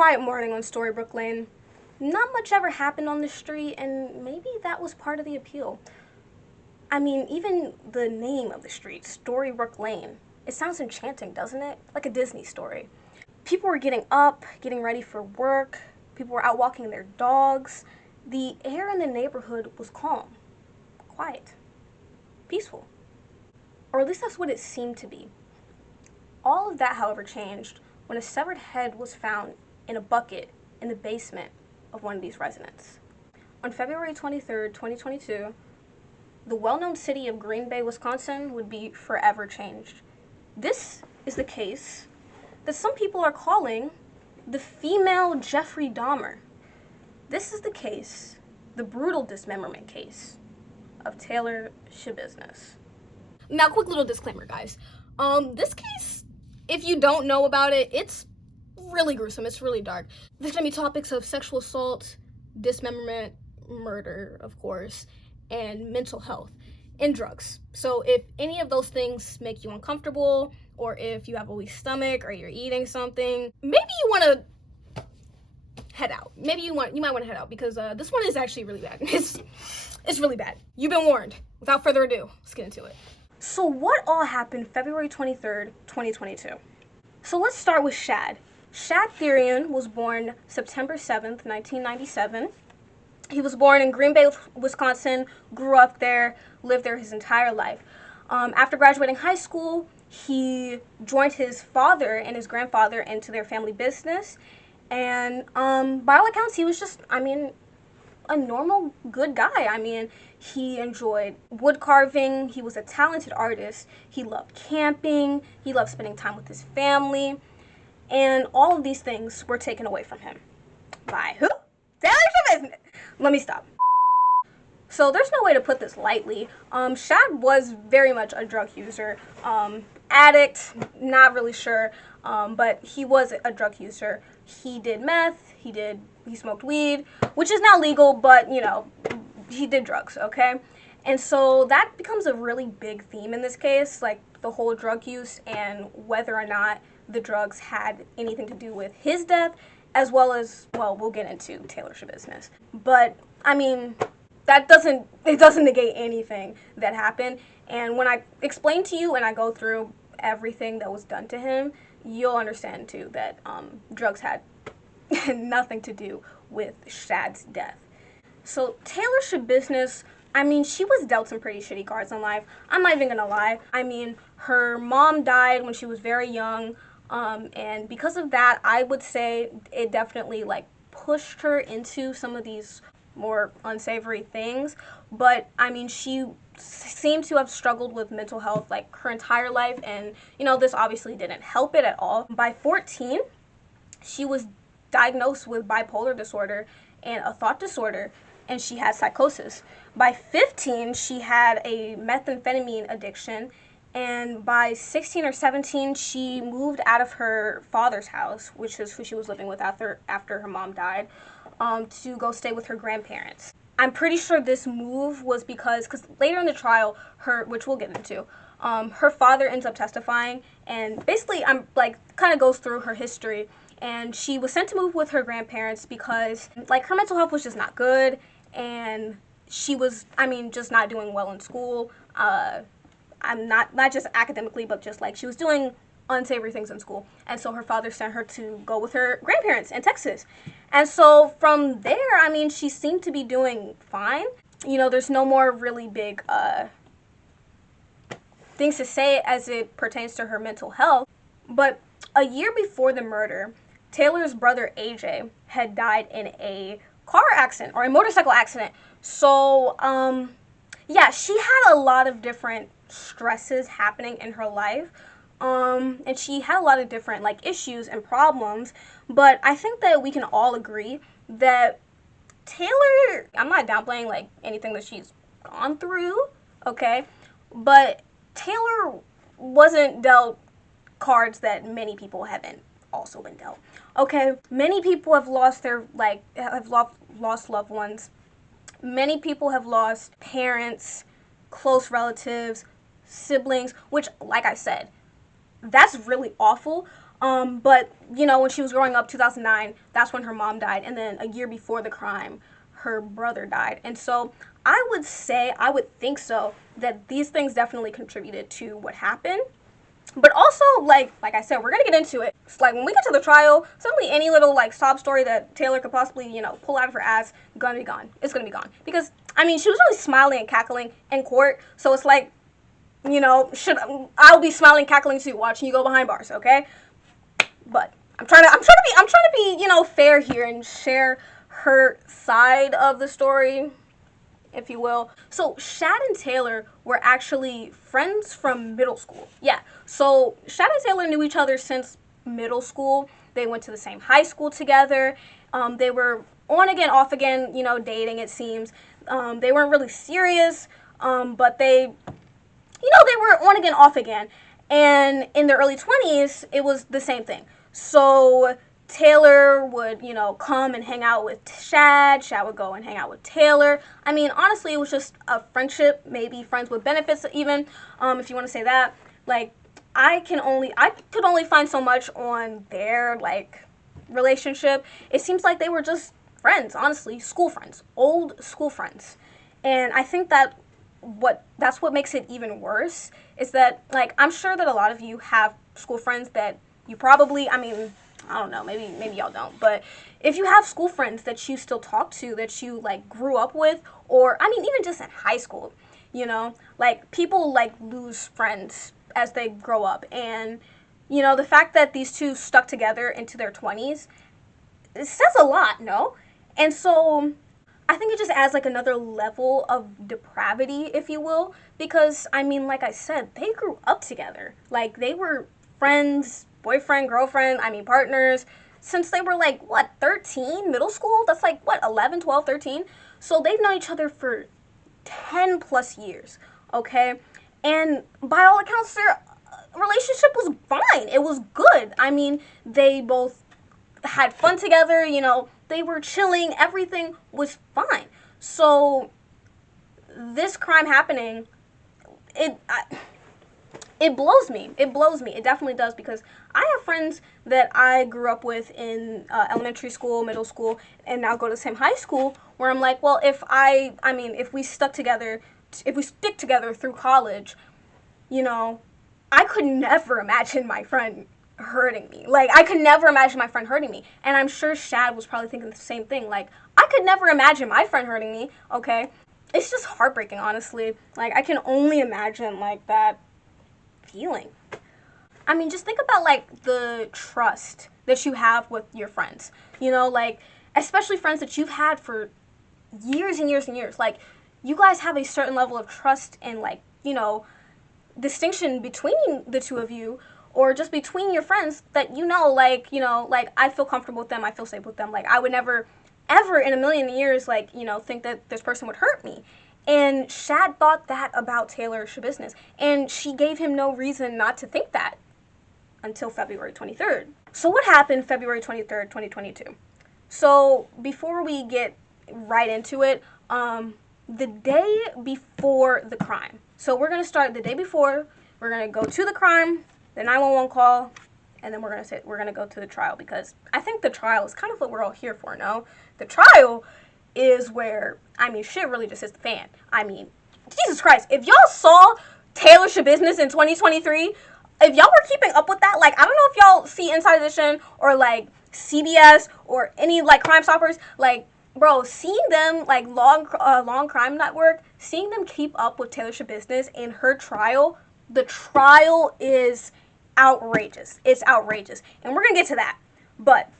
quiet morning on Storybrooke Lane. Not much ever happened on the street, and maybe that was part of the appeal. I mean, even the name of the street, Storybrooke Lane, it sounds enchanting, doesn't it? Like a Disney story. People were getting up, getting ready for work. People were out walking their dogs. The air in the neighborhood was calm, quiet, peaceful. Or at least that's what it seemed to be. All of that, however, changed when a severed head was found in a bucket in the basement of one of these residents. On February 23rd, 2022, the well-known city of Green Bay, Wisconsin would be forever changed. This is the case that some people are calling the female Jeffrey Dahmer. This is the case, the brutal dismemberment case of Taylor Schabuisness. Now, quick little disclaimer, guys. This case, if you don't know about it, it's really gruesome. It's really dark. There's gonna be topics of sexual assault, dismemberment, murder, of course, and mental health and drugs. So if any of those things make you uncomfortable, or if you have a weak stomach, or you're eating something, maybe you want to head out. Maybe you might want to head out, because this one is actually really bad. It's really bad. You've been warned. Without further ado, let's get into it. So what all happened February 23rd, 2022? So let's start with SHAD. SHAD THYRION was born September 7th, 1997. He was born in Green Bay, Wisconsin, grew up there, lived there his entire life. After graduating high school, he joined his father and his grandfather into their family business. And by all accounts, he was just, a normal, good guy. He enjoyed wood carving. He was a talented artist. He loved camping. He loved spending time with his family. And all of these things were taken away from him. By who? Taylor Schabuisness. Let me stop. So there's no way to put this lightly. Shad was very much a drug user. Addict, not really sure, but he was a drug user. He did meth, he smoked weed, which is now legal, but he did drugs, okay? And so that becomes a really big theme in this case, like the whole drug use and whether or not the drugs had anything to do with his death, as well as, well, we'll get into Taylor Schabuisness. But, it doesn't negate anything that happened. And when I explain to you and I go through everything that was done to him, you'll understand too that drugs had nothing to do with Shad's death. So Taylor Schabuisness, she was dealt some pretty shitty cards in life. I'm not even gonna lie. Her mom died when she was very young, and because of that, I would say it definitely pushed her into some of these more unsavory things. But she seemed to have struggled with mental health her entire life, and this obviously didn't help it at all. By 14, she was diagnosed with bipolar disorder and a thought disorder, and she had psychosis. By 15, she had a methamphetamine addiction, and by 16 or 17, she moved out of her father's house, which is who she was living with after her mom died, to go stay with her grandparents. I'm pretty sure this move was because later in the trial, which we'll get into, her father ends up testifying, and basically kind of goes through her history. And she was sent to move with her grandparents because her mental health was just not good, and she was just not doing well in school. I'm not just academically, but just she was doing unsavory things in school. And so her father sent her to go with her grandparents in Texas. And so from there, she seemed to be doing fine. There's no more really big things to say as it pertains to her mental health. But a year before the murder, Taylor's brother AJ had died in a car accident, or a motorcycle accident. So, she had a lot of different stresses happening in her life. And she had a lot of different issues and problems. But I think that we can all agree that Taylor, I'm not downplaying anything that she's gone through, okay? But Taylor wasn't dealt cards that many people haven't also been dealt. Okay, many people have lost their lost loved ones. Many people have lost parents, close relatives, siblings, which, like I said, that's really awful. But, you know, when she was growing up, 2009, that's when her mom died. And then a year before the crime, her brother died. And so I would think so, that these things definitely contributed to what happened. But also, like I said, we're gonna get into it. It's like when we get to the trial, suddenly any little like sob story that Taylor could possibly, you know, pull out of her ass, gonna be gone. It's gonna be gone. Because I mean, she was really smiling and cackling in court, so it's like, you know, I'll be smiling, cackling too, watching you go behind bars, okay? But I'm trying to be, you know, fair here and share her side of the story, if you will. So Shad and Taylor were actually friends from middle school. Yeah. So Shad and Taylor knew each other since middle school. They went to the same high school together. They were on again, off again, you know, dating, it seems. They weren't really serious, but they, you know, they were on again, off again. And in their early 20s, it was the same thing. So Taylor would, you know, come and hang out with Shad. Shad would go and hang out with Taylor. I mean, honestly, it was just a friendship, maybe friends with benefits even, if you want to say that. Like, I could only find so much on their, like, relationship. It seems like they were just friends, honestly, school friends, old school friends. And I think that's what makes it even worse, is that, like, I'm sure that a lot of you have school friends that you probably, I mean, I don't know, maybe y'all don't, but if you have school friends that you still talk to, that you, like, grew up with, or, I mean, even just in high school, you know, like, people, like, lose friends as they grow up, and, you know, the fact that these two stuck together into their 20s, it says a lot, no? And so, I think it just adds, like, another level of depravity, if you will, because, I mean, like I said, they grew up together, like, they were friends, boyfriend, girlfriend, I mean partners, since they were like, what, 13, middle school? That's like, what, 11, 12, 13? So they've known each other for 10 plus years, okay? And by all accounts, their relationship was fine. It was good. I mean, they both had fun together, you know, they were chilling, everything was fine. So this crime happening, it blows me. It blows me. It definitely does, because I have friends that I grew up with in elementary school, middle school, and now go to the same high school, where I'm like, well, if we stick together through college, you know, I could never imagine my friend hurting me. Like, I could never imagine my friend hurting me. And I'm sure Shad was probably thinking the same thing. Like, I could never imagine my friend hurting me, okay? It's just heartbreaking, honestly. Like, I can only imagine, like, that feeling. I mean, just think about, like, the trust that you have with your friends. You know, like, especially friends that you've had for years and years and years. Like, you guys have a certain level of trust and, like, you know, distinction between the two of you, or just between your friends, that, you know, like, I feel comfortable with them, I feel safe with them. Like, I would never, ever in a million years, like, you know, think that this person would hurt me. And Shad thought that about Taylor Schabuisness, and she gave him no reason not to think that until February 23rd. So what happened February 23rd, 2022? So before we get right into it, the day before the crime. So we're going to start the day before. We're going to go to the crime, the 911 call, and then we're going to go to the trial, because I think the trial is kind of what we're all here for, no? The trial is where, I mean, shit really just hits the fan. I mean, Jesus Christ, if y'all saw Taylor Schabuisness in 2023, if y'all were keeping up with that, like, I don't know if y'all see Inside Edition or, like, CBS or any, like, Crime Stoppers, like, bro, seeing them, like, Long Crime Network, seeing them keep up with Taylor Schabuisness in her trial, the trial is outrageous. It's outrageous. And we're gonna get to that. But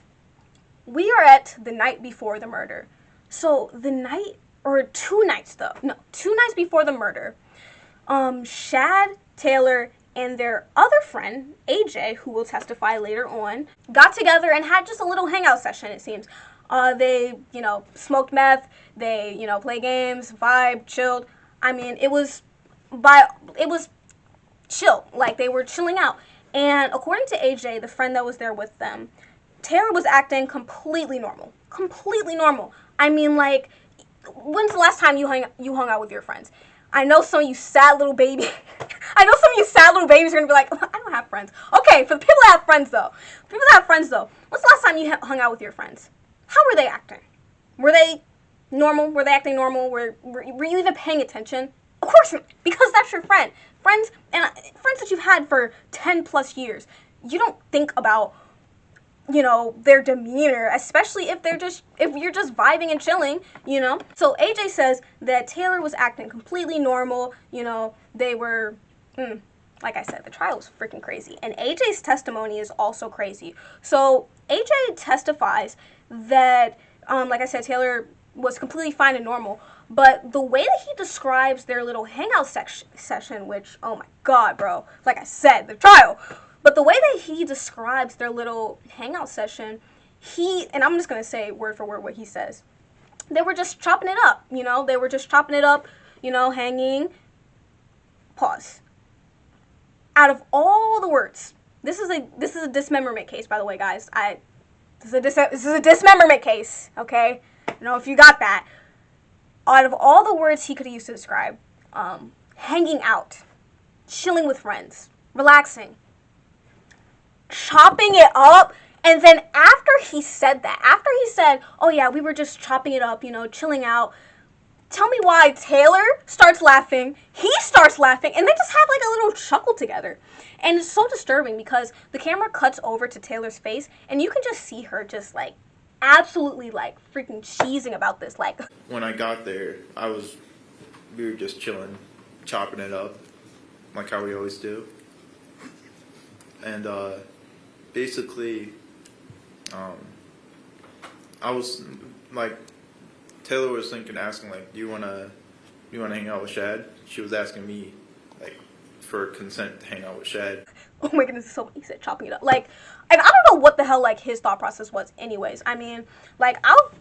we are at the night before the murder. So the night, or 2 nights though, no, 2 nights before the murder, Shad, Taylor, and their other friend, AJ, who will testify later on, got together and had just a little hangout session, it seems. They, you know, smoked meth, they, you know, played games, vibed, chilled. I mean, it was chill, like, they were chilling out. And according to AJ, the friend that was there with them, Taylor was acting completely normal. Completely normal. I mean, like, when's the last time you hung out with your friends? I know some of you sad little baby. I know some of you sad little babies are gonna be like, I don't have friends. Okay, for the people that have friends though, when's the last time you hung out with your friends? How were they acting? Were they normal? Were they acting normal? Were you even paying attention? Of course not, because that's your friend. Friends that you've had for 10 plus years. You don't think about, you know, their demeanor, especially if you're just vibing and chilling, you know. So AJ says that Taylor was acting completely normal, you know. They were like I said, the trial was freaking crazy, and AJ's testimony is also crazy. So AJ testifies that like I said, Taylor was completely fine and normal, but the way that he describes their little hangout session, which, oh my god, bro, like I said, the trial. But the way that he describes their little hangout session, and I'm just going to say word for word what he says. They were just chopping it up, you know? They were just chopping it up, you know, hanging. Pause. Out of all the words, this is a dismemberment case, by the way, guys. This is a dismemberment case, okay? You know, if you got that. Out of all the words he could have used to describe, hanging out, chilling with friends, relaxing, chopping it up, and then after he said, oh yeah, we were just chopping it up, you know, chilling out, tell me why Taylor starts laughing, he starts laughing, and they just have like a little chuckle together. And it's so disturbing because the camera cuts over to Taylor's face, and you can just see her just like absolutely like freaking cheesing about this. Like, when I got there, we were just chilling, chopping it up, like how we always do. And basically, I was like, Taylor was asking like, do you wanna hang out with Shad? She was asking me like for consent to hang out with Shad. Oh my goodness, so he said chopping it up. Like, and I don't know what the hell like his thought process was anyways. I mean, like, I'll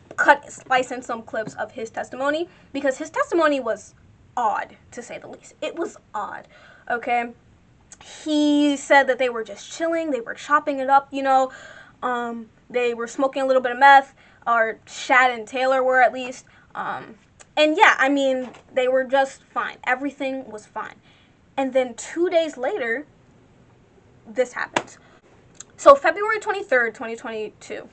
slice in some clips of his testimony because his testimony was odd, to say the least. It was odd, okay? He said that they were just chilling, they were chopping it up, you know. They were smoking a little bit of meth, or Shad and Taylor were at least. And yeah, I mean, they were just fine. Everything was fine. And then 2 days later, this happens. So February 23rd, 2022,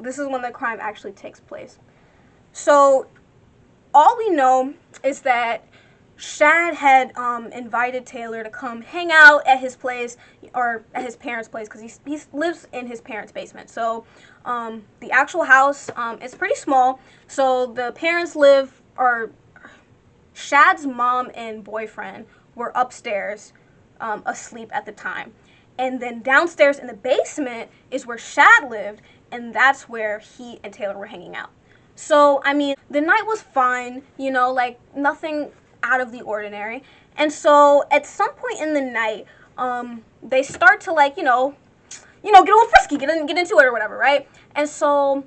this is when the crime actually takes place. So all we know is that Shad had invited Taylor to come hang out at his place, or at his parents' place, because he lives in his parents' basement. So the actual house is pretty small. So the parents live, or Shad's mom and boyfriend were upstairs asleep at the time. And then downstairs in the basement is where Shad lived, and that's where he and Taylor were hanging out. So, I mean, the night was fine, you know, like nothing out of the ordinary. And so at some point in the night, they start to like, you know, get a little frisky, get into it or whatever, right? And so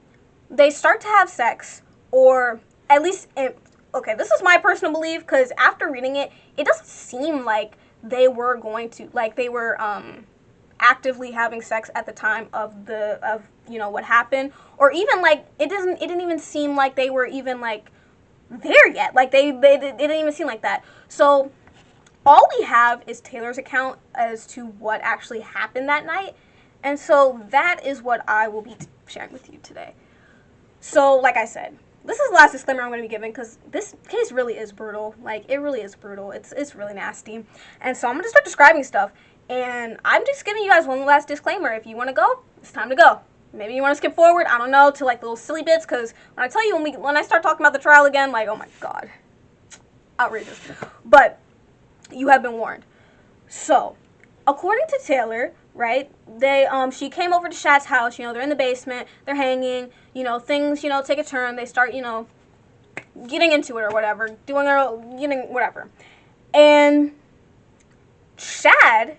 they start to have sex, or at least, okay, this is my personal belief, because after reading it, it doesn't seem like they were going to, like they were actively having sex at the time of you know, what happened, or even like it didn't even seem like they were even like there yet. Like it didn't even seem like that. So all we have is Taylor's account as to what actually happened that night, and so that is what I will be sharing with you today. So like I said, this is the last disclaimer I'm going to be giving, because this case really is brutal. Like, it really is brutal. It's really nasty. And so I'm going to start describing stuff, and I'm just giving you guys one last disclaimer. If you want to go, it's time to go. Maybe you want to skip forward, I don't know, to like the little silly bits, because when I tell you, when I start talking about the trial again, like, oh my god, outrageous. But you have been warned. So according to Taylor, right, she came over to Shad's house, you know, they're in the basement, they're hanging, you know, things, you know, take a turn, they start, you know, getting into it or whatever, getting whatever. And Shad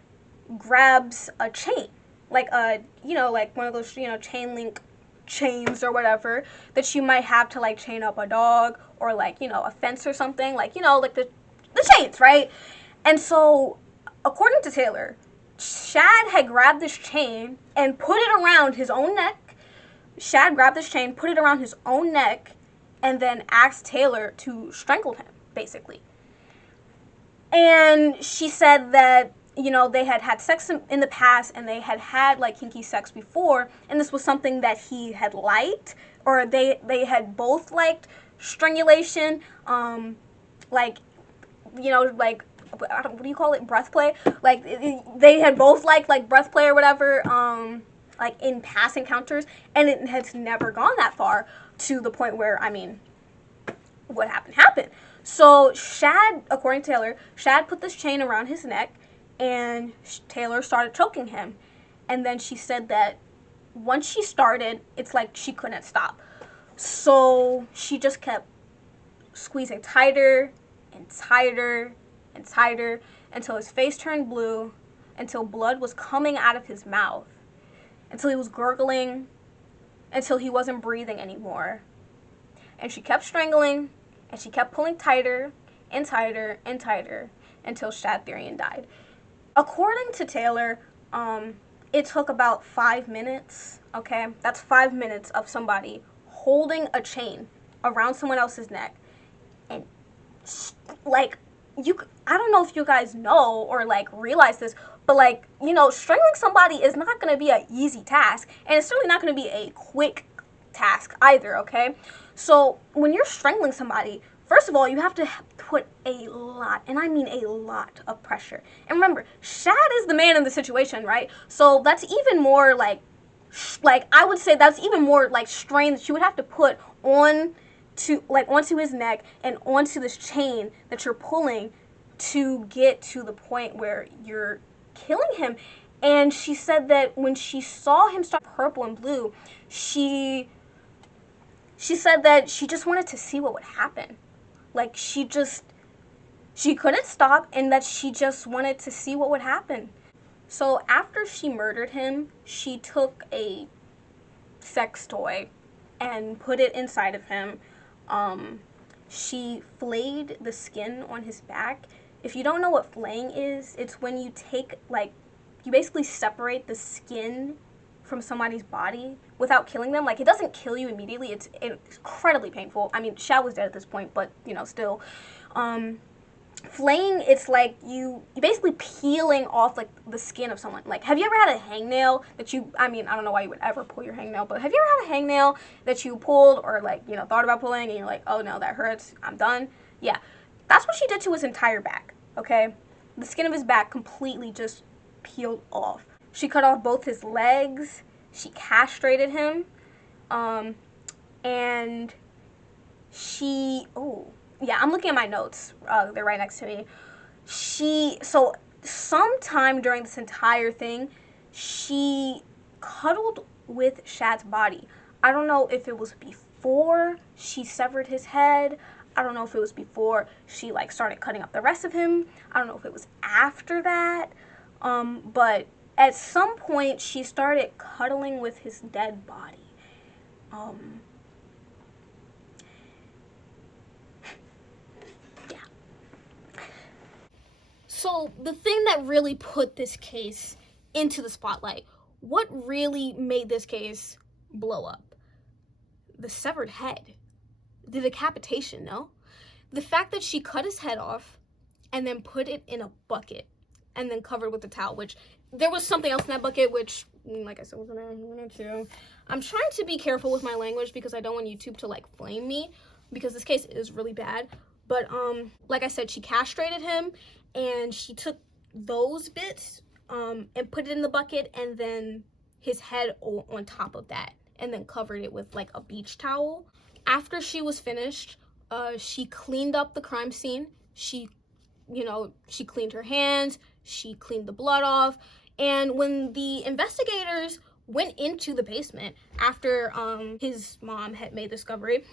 grabs a chain, like a, you know, like one of those, you know, chain link chains or whatever that you might have to like chain up a dog, or like, you know, a fence or something, like, you know, like the chains, right? And so according to Taylor, Shad had grabbed this chain and put it around his own neck. Shad grabbed this chain, put it around his own neck, and then asked Taylor to strangle him, basically. And she said that, you know, they had had sex in the past, and they had like kinky sex before, and this was something that he had liked, or they had both liked strangulation, like, you know, like, what do you call it, breath play, like they had both liked like breath play or whatever, like in past encounters, and it has never gone that far to the point where, I mean, what happened. So Shad, according to Taylor, Shad put this chain around his neck, and Taylor started choking him. And then she said that once she started, it's like she couldn't stop. So she just kept squeezing tighter and tighter and tighter until his face turned blue, until blood was coming out of his mouth, until he was gurgling, until he wasn't breathing anymore. And she kept strangling, and she kept pulling tighter and tighter and tighter until Shad THYRION died. According to Taylor, it took about 5 minutes, okay? That's 5 minutes of somebody holding a chain around someone else's neck. And, like, I don't know if you guys know or, like, realize this, but, like, you know, strangling somebody is not going to be an easy task, and it's certainly not going to be a quick task either, okay? So when you're strangling somebody, first of all, you have to put a lot, and I mean a lot of pressure. And remember, Shad is the man in the situation, right? So that's even more like I would say that's even more like strain that you would have to put on to like onto his neck and onto this chain that you're pulling to get to the point where you're killing him. And she said that when she saw him start purple and blue, she said that she just wanted to see what would happen. Like, she couldn't stop, and that she just wanted to see what would happen. So after she murdered him, she took a sex toy and put it inside of him. She flayed the skin on his back. If you don't know what flaying is, it's when you take, like, you basically separate the skin from somebody's body without killing them. Like, it doesn't kill you immediately. It's incredibly painful. I mean, Shad was dead at this point, but, you know, still. Flaying, it's like you basically peeling off, like, the skin of someone. Like, have you ever had a hangnail that you, I mean, I don't know why you would ever pull your hangnail, but have you ever had a hangnail that you pulled or, like, you know, thought about pulling and you're like, oh, no, that hurts, I'm done? Yeah. That's what she did to his entire back, okay? The skin of his back completely just peeled off. She cut off both his legs, she castrated him, and she, oh, yeah, I'm looking at my notes, they're right next to me. So sometime during this entire thing, she cuddled with Shad's body. I don't know if it was before she severed his head, I don't know if it was before she, like, started cutting up the rest of him, I don't know if it was after that, but at some point, she started cuddling with his dead body. Yeah. So the thing that really put this case into the spotlight, what really made this case blow up? The severed head. The decapitation, no? The fact that she cut his head off and then put it in a bucket and then covered with a towel, which there was something else in that bucket, which, like I said, was gonna. I'm trying to be careful with my language because I don't want YouTube to, like, flame me, because this case is really bad. But like I said, she castrated him, and she took those bits and put it in the bucket, and then his head on top of that, and then covered it with, like, a beach towel. After she was finished, she cleaned up the crime scene. She cleaned her hands, she cleaned the blood off, and when the investigators went into the basement after his mom had made the discovery,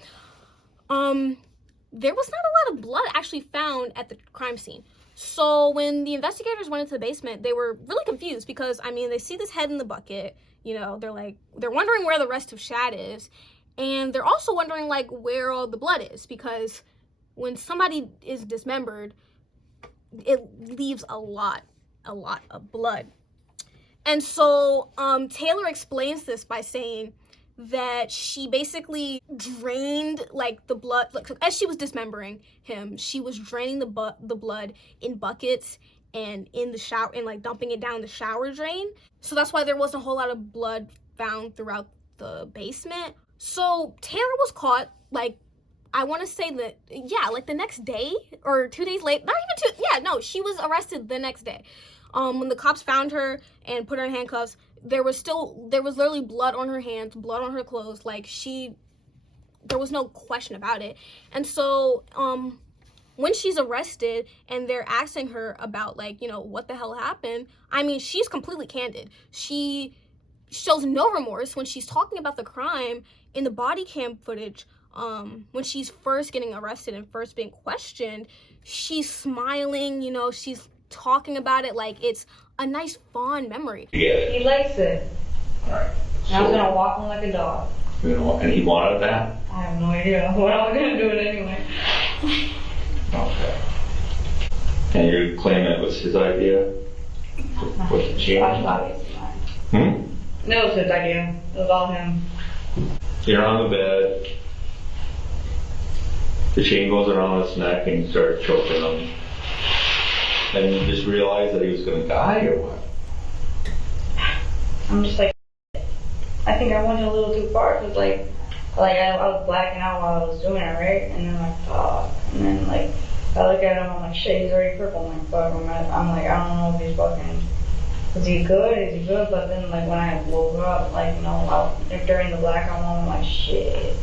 there was not a lot of blood actually found at the crime scene. So when the investigators went into the basement, they were really confused because, I mean, they see this head in the bucket, you know, they're wondering where the rest of Shad is, and they're also wondering, like, where all the blood is, because when somebody is dismembered, it leaves a lot of blood. And so Taylor explains this by saying that she basically drained like the blood, like as she was dismembering him, she was draining the blood in buckets and in the shower, and like dumping it down the shower drain. So that's why there wasn't a whole lot of blood found throughout the basement. So Taylor was caught, like, I want to say that, yeah, like the next day or 2 days late, not even two, yeah, no, she was arrested the next day. When the cops found her and put her in handcuffs, there was literally blood on her hands, blood on her clothes, like there was no question about it. And so, when she's arrested and they're asking her about, like, you know, what the hell happened, I mean, she's completely candid. She shows no remorse when she's talking about the crime in the body cam footage. When she's first getting arrested and first being questioned, she's smiling, you know, she's talking about it like it's a nice, fond memory. Yeah. He likes it. Alright. I was gonna walk him like a dog. And he wanted that? I have no idea. What I was gonna do it anyway. Okay. And you claim it was his idea? With the chain? Obviously not. No, it was his idea. It was all him. You're on the bed. The chain goes around his neck and you start choking him. And you just realize that he was gonna die or what? I'm just like, I think I went a little too far because I was blacking out while I was doing it, right? And then like, fuck. And then like, I look at him, I'm like, shit, he's already purple. I'm like, fuck. I'm like, I don't know if he's fucking, is he good? Is he good? But then like when I woke up, like, you know, during the blackout moment, I'm like, shit.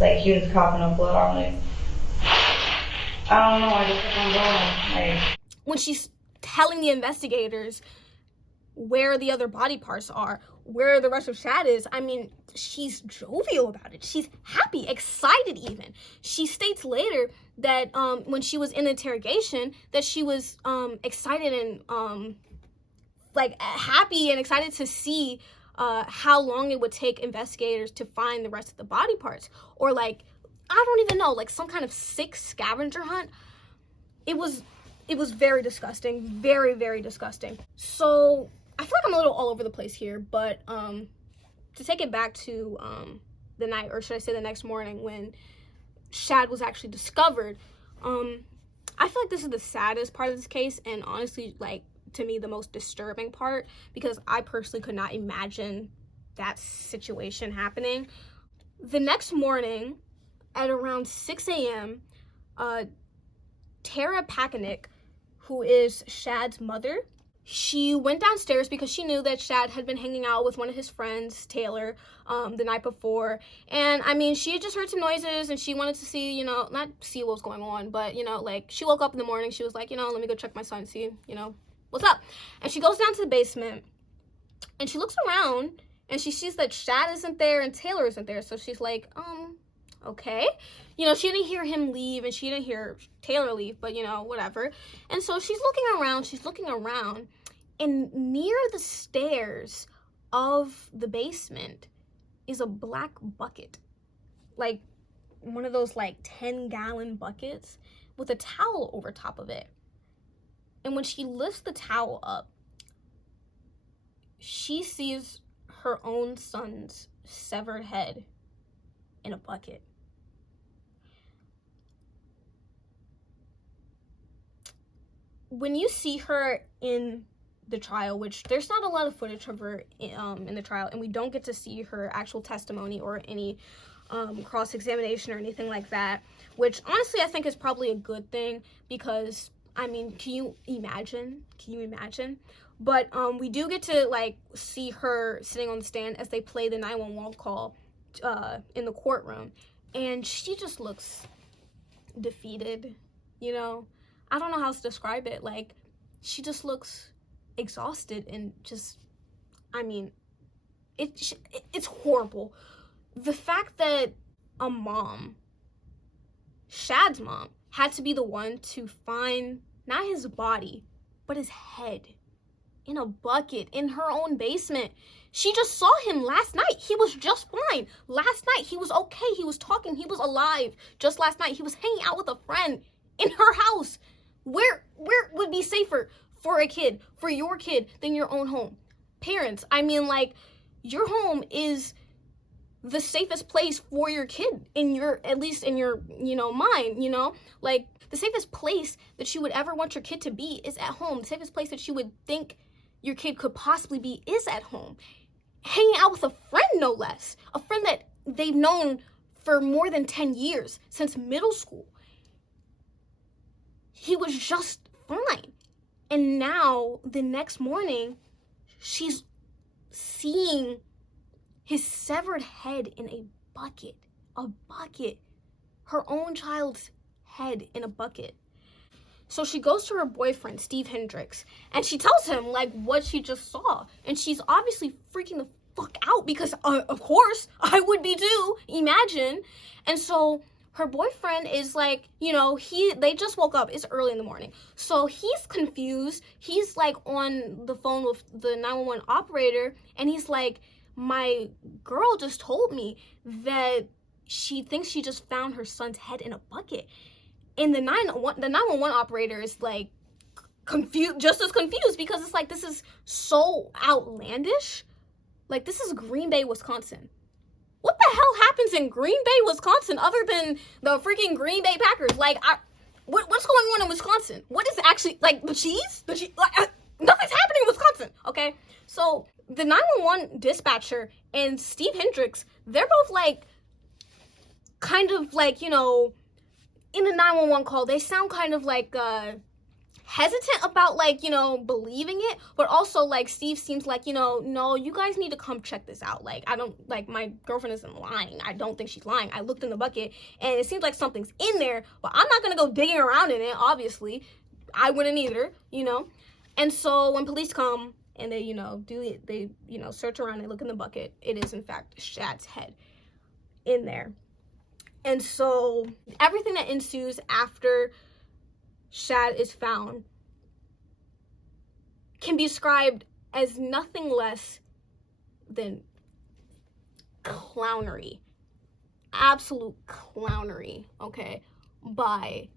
Like he was coughing up blood. I'm like, I don't know. I just kept on going. Like, when she's telling the investigators where the other body parts are, where the rest of SHAD is, I mean, she's jovial about it. She's happy, excited even. She states later that when she was in the interrogation, that she was excited and like happy and excited to see how long it would take investigators to find the rest of the body parts. Or like, I don't even know, like some kind of sick scavenger hunt. It was very disgusting, very, very disgusting. So I feel like I'm a little all over the place here, but to take it back to the night, or should I say the next morning, when SHAD was actually discovered, I feel like this is the saddest part of this case, and honestly, like, to me, the most disturbing part, because I personally could not imagine that situation happening. The next morning, at around 6 a.m., Tara Pakanik, who is SHAD's mother, she went downstairs because she knew that SHAD had been hanging out with one of his friends, Taylor, the night before. And I mean, she had just heard some noises and she wanted to see, you know, not see what was going on, but, you know, like, she woke up in the morning, she was like, you know, let me go check my son, see, you know, what's up. And she goes down to the basement and she looks around and she sees that SHAD isn't there and Taylor isn't there. So she's like, okay. You know, she didn't hear him leave and she didn't hear Taylor leave, but, you know, whatever. And so she's looking around, and near the stairs of the basement is a black bucket. Like one of those like 10-gallon buckets with a towel over top of it. And when she lifts the towel up, she sees her own son's severed head in a bucket. When you see her in the trial, which there's not a lot of footage of her in the trial, and we don't get to see her actual testimony or any cross-examination or anything like that, which honestly I think is probably a good thing, because I mean, can you imagine? But we do get to like see her sitting on the stand as they play the 911 call in the courtroom, and she just looks defeated, you know? I don't know how else to describe it. Like, she just looks exhausted and just, I mean, it's horrible. The fact that a mom, SHAD's mom, had to be the one to find not his body, but his head in a bucket in her own basement. She just saw him last night. He was just fine. Last night, he was okay. He was talking. He was alive. Just last night, he was hanging out with a friend in her house. Where would be safer for a kid, for your kid, than your own home? Parents, I mean, like, your home is the safest place for your kid in your, at least in your, mind, like the safest place that you would ever want your kid to be is at home. The safest place that you would think your kid could possibly be is at home. Hanging out with a friend, no less. A friend that they've known for more than 10 years, since middle school. He was just fine. And now, the next morning, she's seeing his severed head in a bucket. A bucket. Her own child's head in a bucket. So she goes to her boyfriend, Steve Hendricks, and she tells him, like, what she just saw. And she's obviously freaking the fuck out because, of course, I would be too. Imagine. And so her boyfriend is like, they just woke up. It's early in the morning. So he's confused. He's, like, on the phone with the 911 operator, and he's like, my girl just told me that she thinks she just found her son's head in a bucket. And the 911 operator is like confused, just as confused, because it's like, this is so outlandish. Like, this is Green Bay, Wisconsin. What the hell happens in Green Bay, Wisconsin, other than the freaking Green Bay Packers? Like, what's going on in Wisconsin? What is actually, like, the cheese? Nothing's happening in Wisconsin, okay? So the 911 dispatcher and Steve Hendricks, they're both like, kind of like, in the 911 call, they sound kind of like hesitant about, like, believing it, but also, like, Steve seems like, no, you guys need to come check this out. Like, I don't, like, my girlfriend isn't lying. I don't think she's lying. I looked in the bucket, and it seems like something's in there, but I'm not gonna go digging around in it, obviously. I wouldn't either, And so when police come, and they, they search around, they look in the bucket, it is, in fact, Shad's head in there. And so everything that ensues after Shad is found can be described as nothing less than clownery. Absolute clownery, okay? By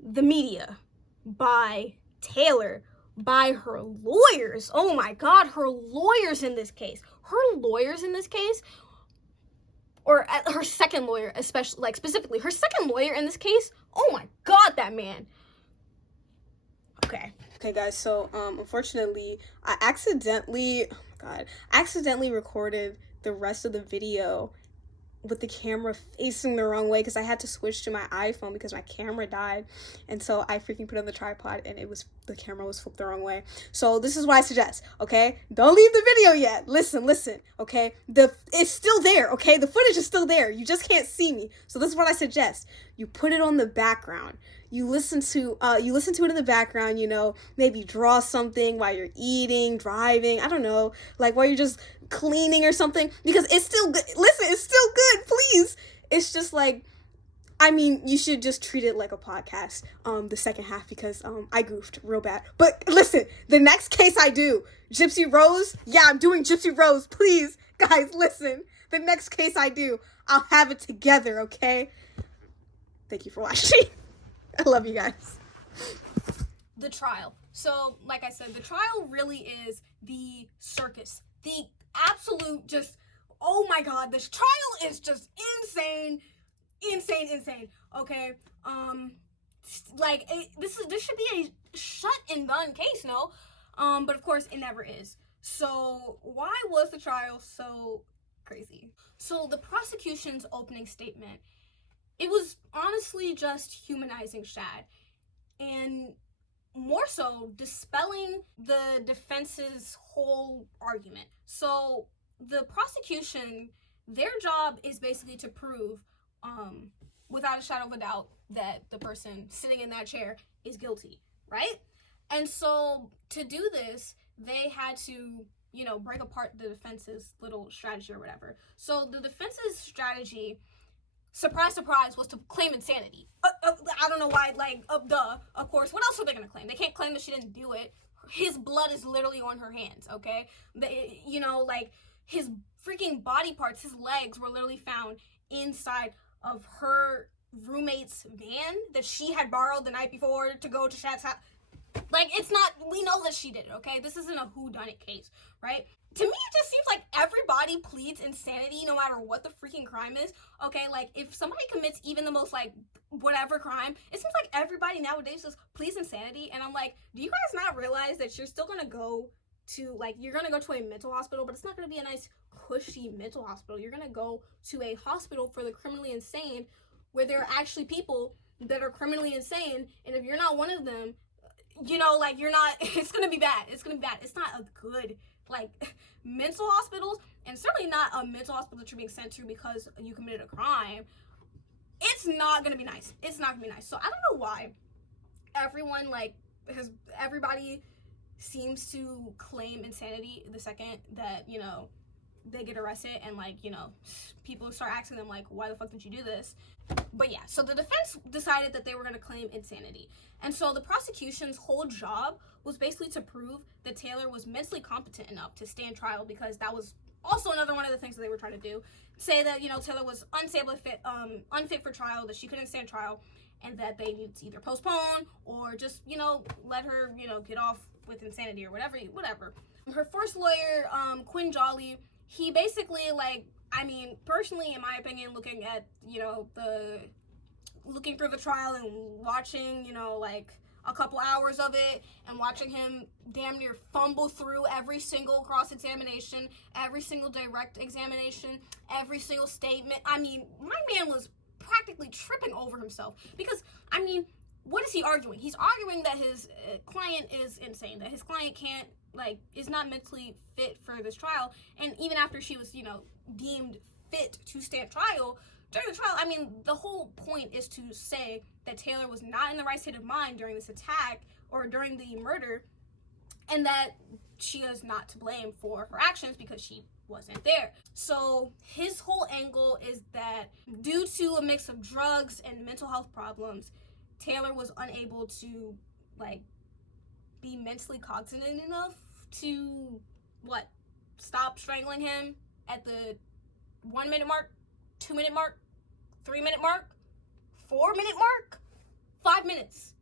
the media, by Taylor, by her lawyers. Oh my God, her lawyers in this case. Or her second lawyer, especially, like, specifically, her second lawyer in this case, oh my God, that man. Okay, guys, so, unfortunately, I accidentally recorded the rest of the video with the camera facing the wrong way because I had to switch to my iPhone because my camera died, and so I freaking put it on the tripod and the camera was flipped the wrong way. So this is what I suggest, okay? Don't leave the video yet. Listen, okay? It's still there, okay? The footage is still there. You just can't see me. So this is what I suggest. You put it on the background. You listen to it in the background, maybe draw something while you're eating, driving, I don't know, like while you're just cleaning or something, because it's still good. Listen, it's still good, please. It's just like, you should just treat it like a podcast, the second half, because I goofed real bad. But listen, the next case I do, Gypsy Rose, I'm doing Gypsy Rose, please, guys, listen. The next case I do, I'll have it together, okay? Thank you for watching. I love you guys. The trial. So, like I said, the trial really is the circus. The absolute just, oh my God, this trial is just insane. Okay? This should be a shut and done case, no? But of course it never is. So, why was the trial so crazy? So, the prosecution's opening statement, it was honestly just humanizing Shad, and more so dispelling the defense's whole argument. So the prosecution, their job is basically to prove without a shadow of a doubt that the person sitting in that chair is guilty, right? And so to do this, they had to, break apart the defense's little strategy or whatever. So the defense's strategy, surprise, surprise, was to claim insanity. I don't know why, of course. What else are they going to claim? They can't claim that she didn't do it. His blood is literally on her hands, okay? His freaking body parts, his legs were literally found inside of her roommate's van that she had borrowed the night before to go to Shad's house. Like, it's not, we know that she did it, okay? This isn't a whodunit case, right? To me, it just seems like everybody pleads insanity no matter what the freaking crime is, okay? Like, if somebody commits even the most, like, whatever crime, it seems like everybody nowadays just pleads insanity, and I'm like, do you guys not realize that you're still gonna go to, like, you're gonna go to a mental hospital, but it's not gonna be a nice, cushy mental hospital. You're gonna go to a hospital for the criminally insane where there are actually people that are criminally insane, and if you're not one of them, you know, like, you're not, it's gonna be bad. It's gonna be bad. It's not a good, like, mental hospitals, and certainly not a mental hospital that you're being sent to because you committed a crime. It's not gonna be nice. It's not gonna be nice. So I don't know why everyone, like, everybody seems to claim insanity the second that, you know, they get arrested, and, like, you know, people start asking them, like, why the fuck did you do this? But yeah, so the defense decided that they were going to claim insanity. And so the prosecution's whole job was basically to prove that Taylor was mentally competent enough to stand trial, because that was also another one of the things that they were trying to do. Say that, you know, Taylor was unfit for trial, that she couldn't stand trial, and that they needed to either postpone or just, you know, let her, you know, get off with insanity or whatever. Her first lawyer, Quinn Jolly, he basically, like, I mean, personally, in my opinion, looking at, you know, looking through the trial and watching, you know, like, a couple hours of it, and watching him damn near fumble through every single cross-examination, every single direct examination, every single statement. I mean, my man was practically tripping over himself, because, I mean, what is he arguing? He's arguing that his client is insane, that his client can't, like, is not mentally fit for this trial. And even after she was, you know, deemed fit to stand trial, during the trial, I mean, the whole point is to say that Taylor was not in the right state of mind during this attack or during the murder, and that she is not to blame for her actions because she wasn't there. So his whole angle is that due to a mix of drugs and mental health problems, Taylor was unable to, like, be mentally cognizant enough to, stop strangling him at the 1 minute mark, 2 minute mark, 3 minute mark, 4 minute mark, 5 minutes.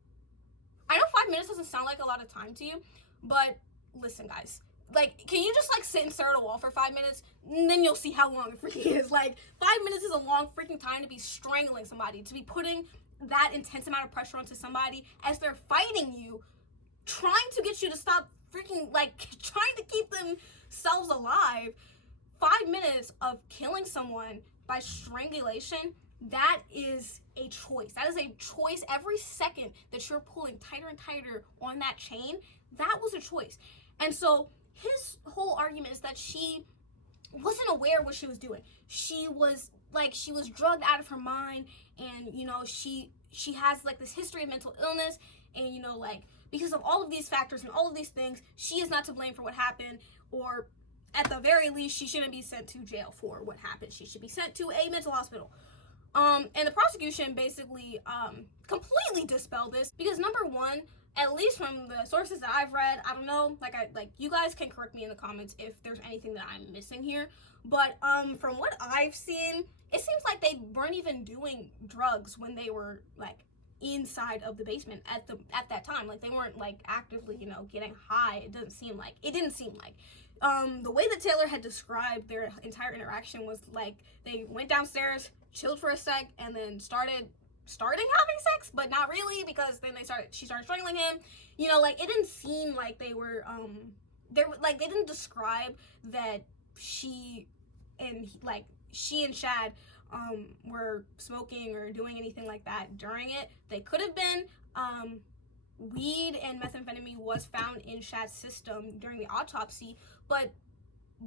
I know 5 minutes doesn't sound like a lot of time to you, but listen, guys, like, can you just, like, sit and stare at a wall for 5 minutes, and then you'll see how long it freaking is. Like, 5 minutes is a long freaking time to be strangling somebody, to be putting that intense amount of pressure onto somebody as they're fighting you, trying to get you to stop freaking, like, trying to keep themselves alive. 5 minutes of killing someone by strangulation, that is a choice. That is a choice. Every second that you're pulling tighter and tighter on that chain, that was a choice. And so his whole argument is that she wasn't aware of what she was doing. She was drugged out of her mind, and, you know, she has, like, this history of mental illness, and, you know, like, because of all of these factors and all of these things, she is not to blame for what happened, or at the very least, she shouldn't be sent to jail for what happened. She should be sent to a mental hospital. And the prosecution basically completely dispelled this, because number one, at least from the sources that I've read, I don't know, like you guys can correct me in the comments if there's anything that I'm missing here, but from what I've seen, it seems like they weren't even doing drugs when they were, like, inside of the basement at that time. Like, they weren't, like, actively, you know, getting high. It didn't seem like the way that Taylor had described their entire interaction was, like, they went downstairs, chilled for a sec, and then starting having sex, but not really, because then she started strangling him. You know, like, it didn't seem like they were they didn't describe that she and Shad were smoking or doing anything like that during it. They could have been. Weed and methamphetamine was found in Shad's system during the autopsy, but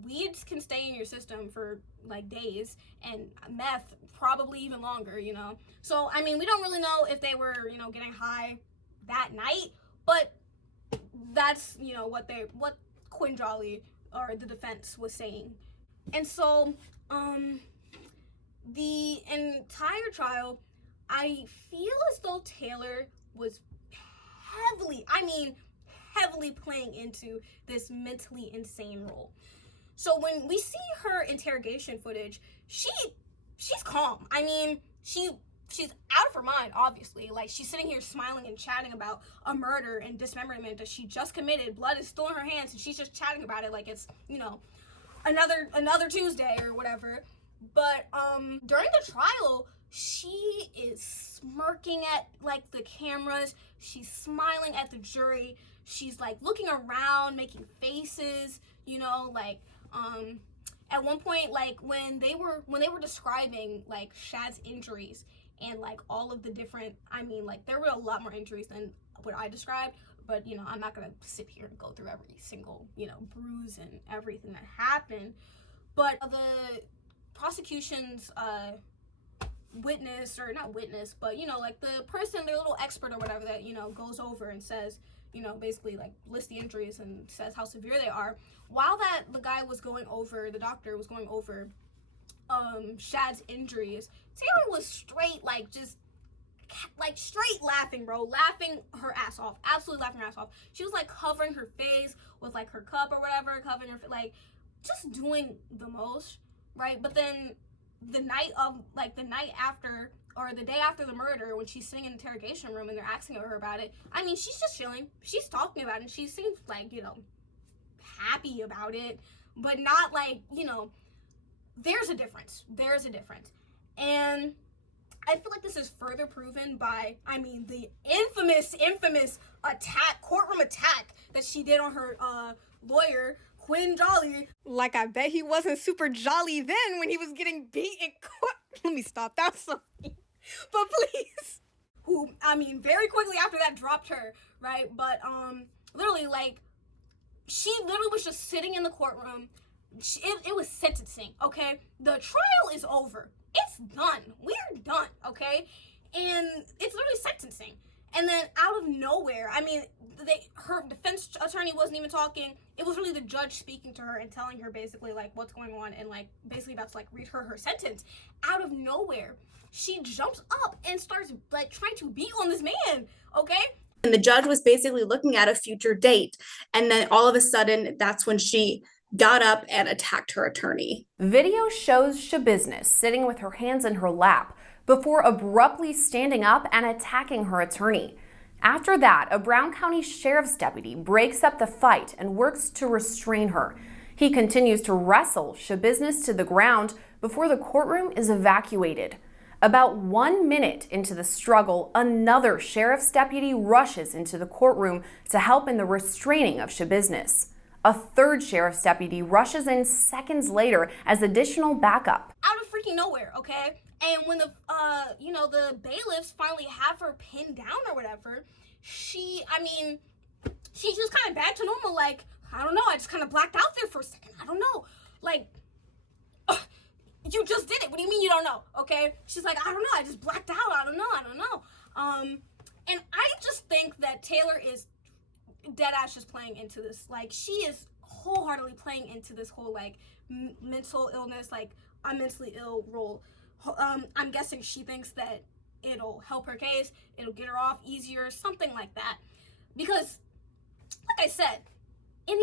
weeds can stay in your system for, like, days, and meth probably even longer, you know. So, I mean, we don't really know if they were, you know, getting high that night, but that's, you know, what Quinn Jolly, or the defense, was saying. And so, the entire trial, I feel as though Taylor was heavily playing into this mentally insane role. So when we see her interrogation footage, she's calm. I mean, she she's out of her mind, obviously. Like, she's sitting here smiling and chatting about a murder and dismemberment that she just committed. Blood is still in her hands, and she's just chatting about it like it's, you know, another Tuesday or whatever. But during the trial, she is smirking at, like, the cameras. She's smiling at the jury. She's, like, looking around, making faces, you know, like, at one point, like, when they were describing, like, Shad's injuries and, like, all of the different, I mean, like, there were a lot more injuries than what I described, but, you know, I'm not gonna sit here and go through every single, you know, bruise and everything that happened. But the prosecution's witness, or not witness, but, you know, like, the person, their little expert or whatever that, you know, goes over and says, you know, basically, like, lists the injuries and says how severe they are. While the doctor was going over Shad's injuries, Taylor was straight, like, just, like, straight laughing, bro. Laughing her ass off. Absolutely laughing her ass off. She was, like, covering her face with, like, her cup or whatever, covering her, like, just doing the most, right? But then the night after, or the day after the murder, when she's sitting in the interrogation room and they're asking her about it, I mean, she's just chilling. She's talking about it, and she seems, like, you know, happy about it, but not, like, you know, there's a difference. And I feel like this is further proven by, I mean, the infamous courtroom attack that she did on her lawyer, Quinn Jolly. Like, I bet he wasn't super jolly then when he was getting beat in court. Let me stop. That was so mean. But please. Who, I mean, very quickly after that dropped her, right? But, literally, like, she literally was just sitting in the courtroom. It was sentencing, okay? The trial is over. It's done. We're done, okay? And it's literally sentencing. And then out of nowhere, I mean, her defense attorney wasn't even talking. It was really the judge speaking to her and telling her basically, like, what's going on, and, like, basically about to, like, read her sentence. Out of nowhere, she jumps up and starts, like, trying to beat on this man, okay? And the judge was basically looking at a future date. And then all of a sudden, that's when she got up and attacked her attorney. Video shows Schabuisness sitting with her hands in her lap before abruptly standing up and attacking her attorney. After that, a Brown County Sheriff's deputy breaks up the fight and works to restrain her. He continues to wrestle Schabuisness to the ground before the courtroom is evacuated. About 1 minute into the struggle, another sheriff's deputy rushes into the courtroom to help in the restraining of Schabuisness. A third sheriff's deputy rushes in seconds later as additional backup. Out of freaking nowhere, okay? And when the bailiffs finally have her pinned down or whatever, she's just kind of back to normal. Like, I don't know, I just kind of blacked out there for a second. I don't know. Like, you just did it. What do you mean you don't know? Okay? She's like, I don't know. I just blacked out. I don't know. And I just think that Taylor is dead ass just playing into this. Like, she is wholeheartedly playing into this whole, like, mental illness, like, I'm mentally ill role. I'm guessing she thinks that it'll help her case. It'll get her off easier, something like that. Because, like I said, in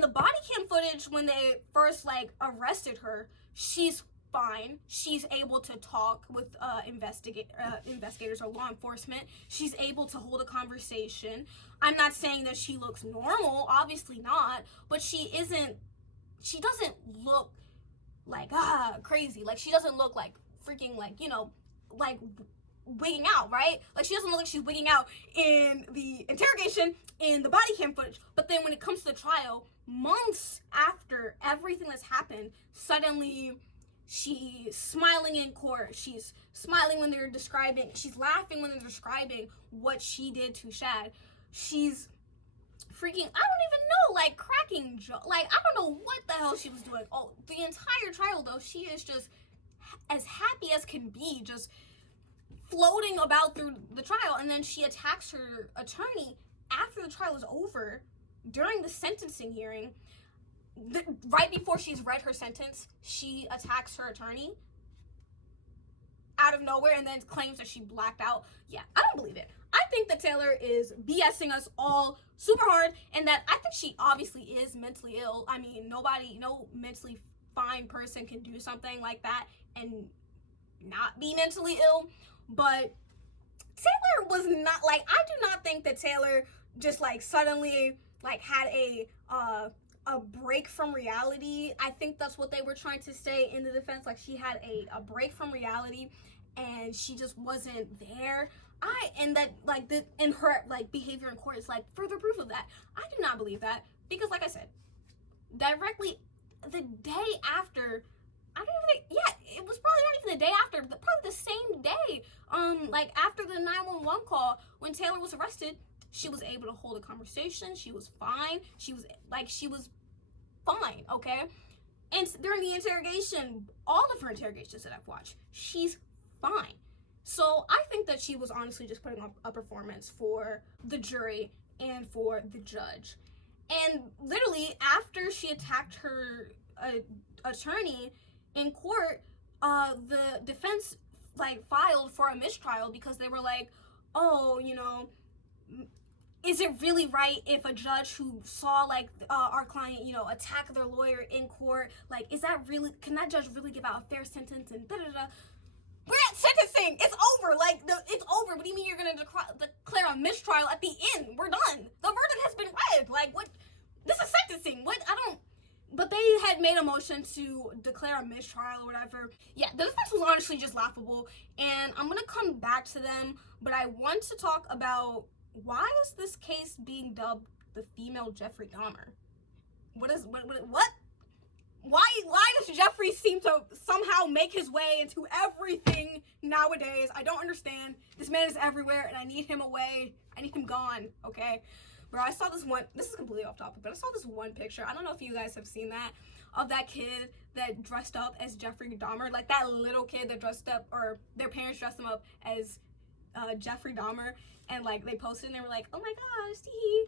the body cam footage when they first, like, arrested her, she's fine. She's able to talk with investigators or law enforcement. She's able to hold a conversation. I'm not saying that she looks normal, obviously not, but she doesn't look like crazy. Like, she doesn't look like freaking, like, you know, like wigging out, right? Like, she doesn't look like she's wigging out in the interrogation, in the body cam footage. But then when it comes to the trial, months after everything that's happened, suddenly she's smiling in court. She's smiling when they're describing, she's laughing when they're describing what she did to Shad. She's freaking, I don't even know, like, cracking like, I don't know what the hell she was doing. Oh, the entire trial, though, she is just as happy as can be, just floating about through the trial. And then she attacks her attorney after the trial is over, during the sentencing hearing. Right before she's read her sentence, she attacks her attorney out of nowhere and then claims that she blacked out. Yeah, I don't believe it. I think that Taylor is BSing us all super hard, and that I think she obviously is mentally ill. I mean, no mentally fine person can do something like that and not be mentally ill. But Taylor was not, like, I do not think that Taylor just, like, suddenly, like, had a break from reality. I think that's what they were trying to say in the defense. Like, she had a break from reality and she just wasn't there. And that, like, in her, like, behavior in court is, like, further proof of that. I do not believe that because, like I said, directly the day after, I don't even think, yeah, it was probably not even the day after, but probably the same day, like, after the 911 call, when Taylor was arrested, she was able to hold a conversation. She was fine. She was fine, okay? And during the interrogation, all of her interrogations that I've watched, she's fine. So I think that she was honestly just putting up a performance for the jury and for the judge. And literally, after she attacked her attorney in court, the defense, like, filed for a mistrial because they were like, oh, you know, is it really right if a judge who saw, like, our client, you know, attack their lawyer in court, like, is that really, can that judge really give out a fair sentence and da-da-da? We're at sentencing. It's over. Like, it's over. What do you mean you're going to declare a mistrial at the end? We're done. The verdict has been read. Like, what? This is sentencing. What? I don't. But they had made a motion to declare a mistrial or whatever. Yeah, the defense was honestly just laughable. And I'm going to come back to them. But I want to talk about, why is this case being dubbed the female Jeffrey Dahmer? What? Why does Jeffrey seem to somehow make his way into everything nowadays? I don't understand. This man is everywhere and I need him away. I need him gone, okay? Bro, I saw this one, this is completely off topic, but I saw this one picture. I don't know if you guys have seen that, of that kid that dressed up as Jeffrey Dahmer. Like, that little kid that dressed up, or their parents dressed him up as Jeffrey Dahmer. And, like, they posted and they were like, oh my gosh, tee.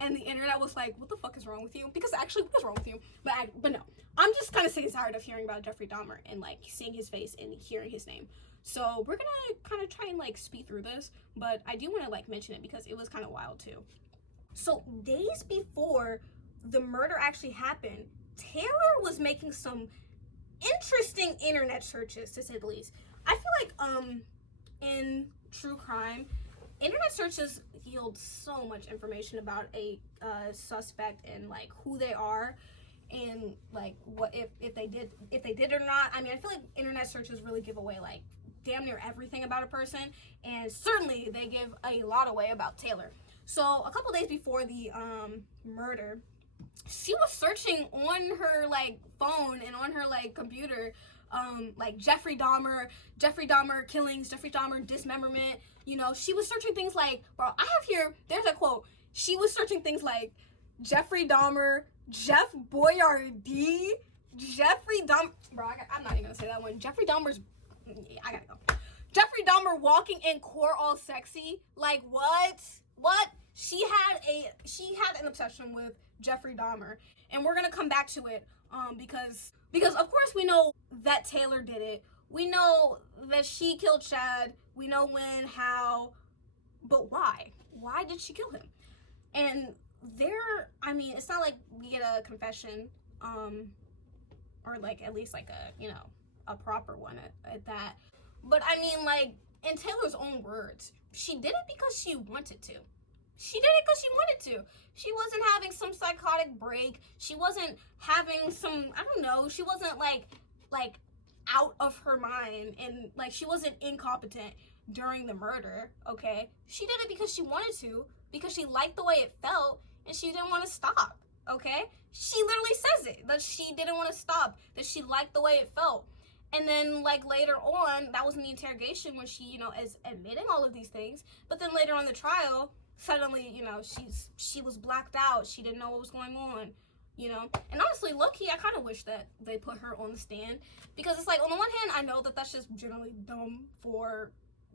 And the internet was like, what the fuck is wrong with you? Because actually, what is wrong with you? But no, I'm just kind of sick and tired of hearing about Jeffrey Dahmer and, like, seeing his face and hearing his name. So we're gonna kind of try and, like, speed through this, but I do want to, like, mention it because it was kind of wild too. So days before the murder actually happened, Taylor was making some interesting internet searches, to say the least. I feel like in true crime, internet searches yield so much information about a suspect and, like, who they are and, like, what if they did or not. I mean, I feel like internet searches really give away, like, damn near everything about a person, and certainly they give a lot away about Taylor. So a couple days before the murder, she was searching on her, like, phone and on her, like, computer, like, Jeffrey Dahmer killings, Jeffrey Dahmer dismemberment. You know, she was searching things like, bro, I have here, there's a quote. She was searching things like Jeffrey Dahmer, Jeff Boyardee, Jeffrey Dahmer, bro, I'm not even gonna say that one. Jeffrey Dahmer's, I gotta go. Jeffrey Dahmer walking in court all sexy. Like, what? She had an obsession with Jeffrey Dahmer, and we're gonna come back to it, because of course we know that Taylor did it. We know that she killed Shad. We know when, how, but why? Why did she kill him? And I mean, it's not like we get a confession, or, like, at least, like, a, you know, a proper one at that. But I mean, like, in Taylor's own words, she did it because she wanted to. She did it because she wanted to. She wasn't having some psychotic break. She wasn't having some, I don't know, she wasn't, like out of her mind, and, like, she wasn't incompetent during the murder, okay? She did it because she wanted to, because she liked the way it felt, and she didn't want to stop, okay? She literally says it, that she didn't want to stop, that she liked the way it felt. And then, like, later on, that was in the interrogation where she, you know, is admitting all of these things, but then later on in the trial, suddenly, you know, she was blacked out. She didn't know what was going on, you know. And honestly, low-key, I kind of wish that they put her on the stand, because it's like, on the one hand, I know that that's just generally dumb for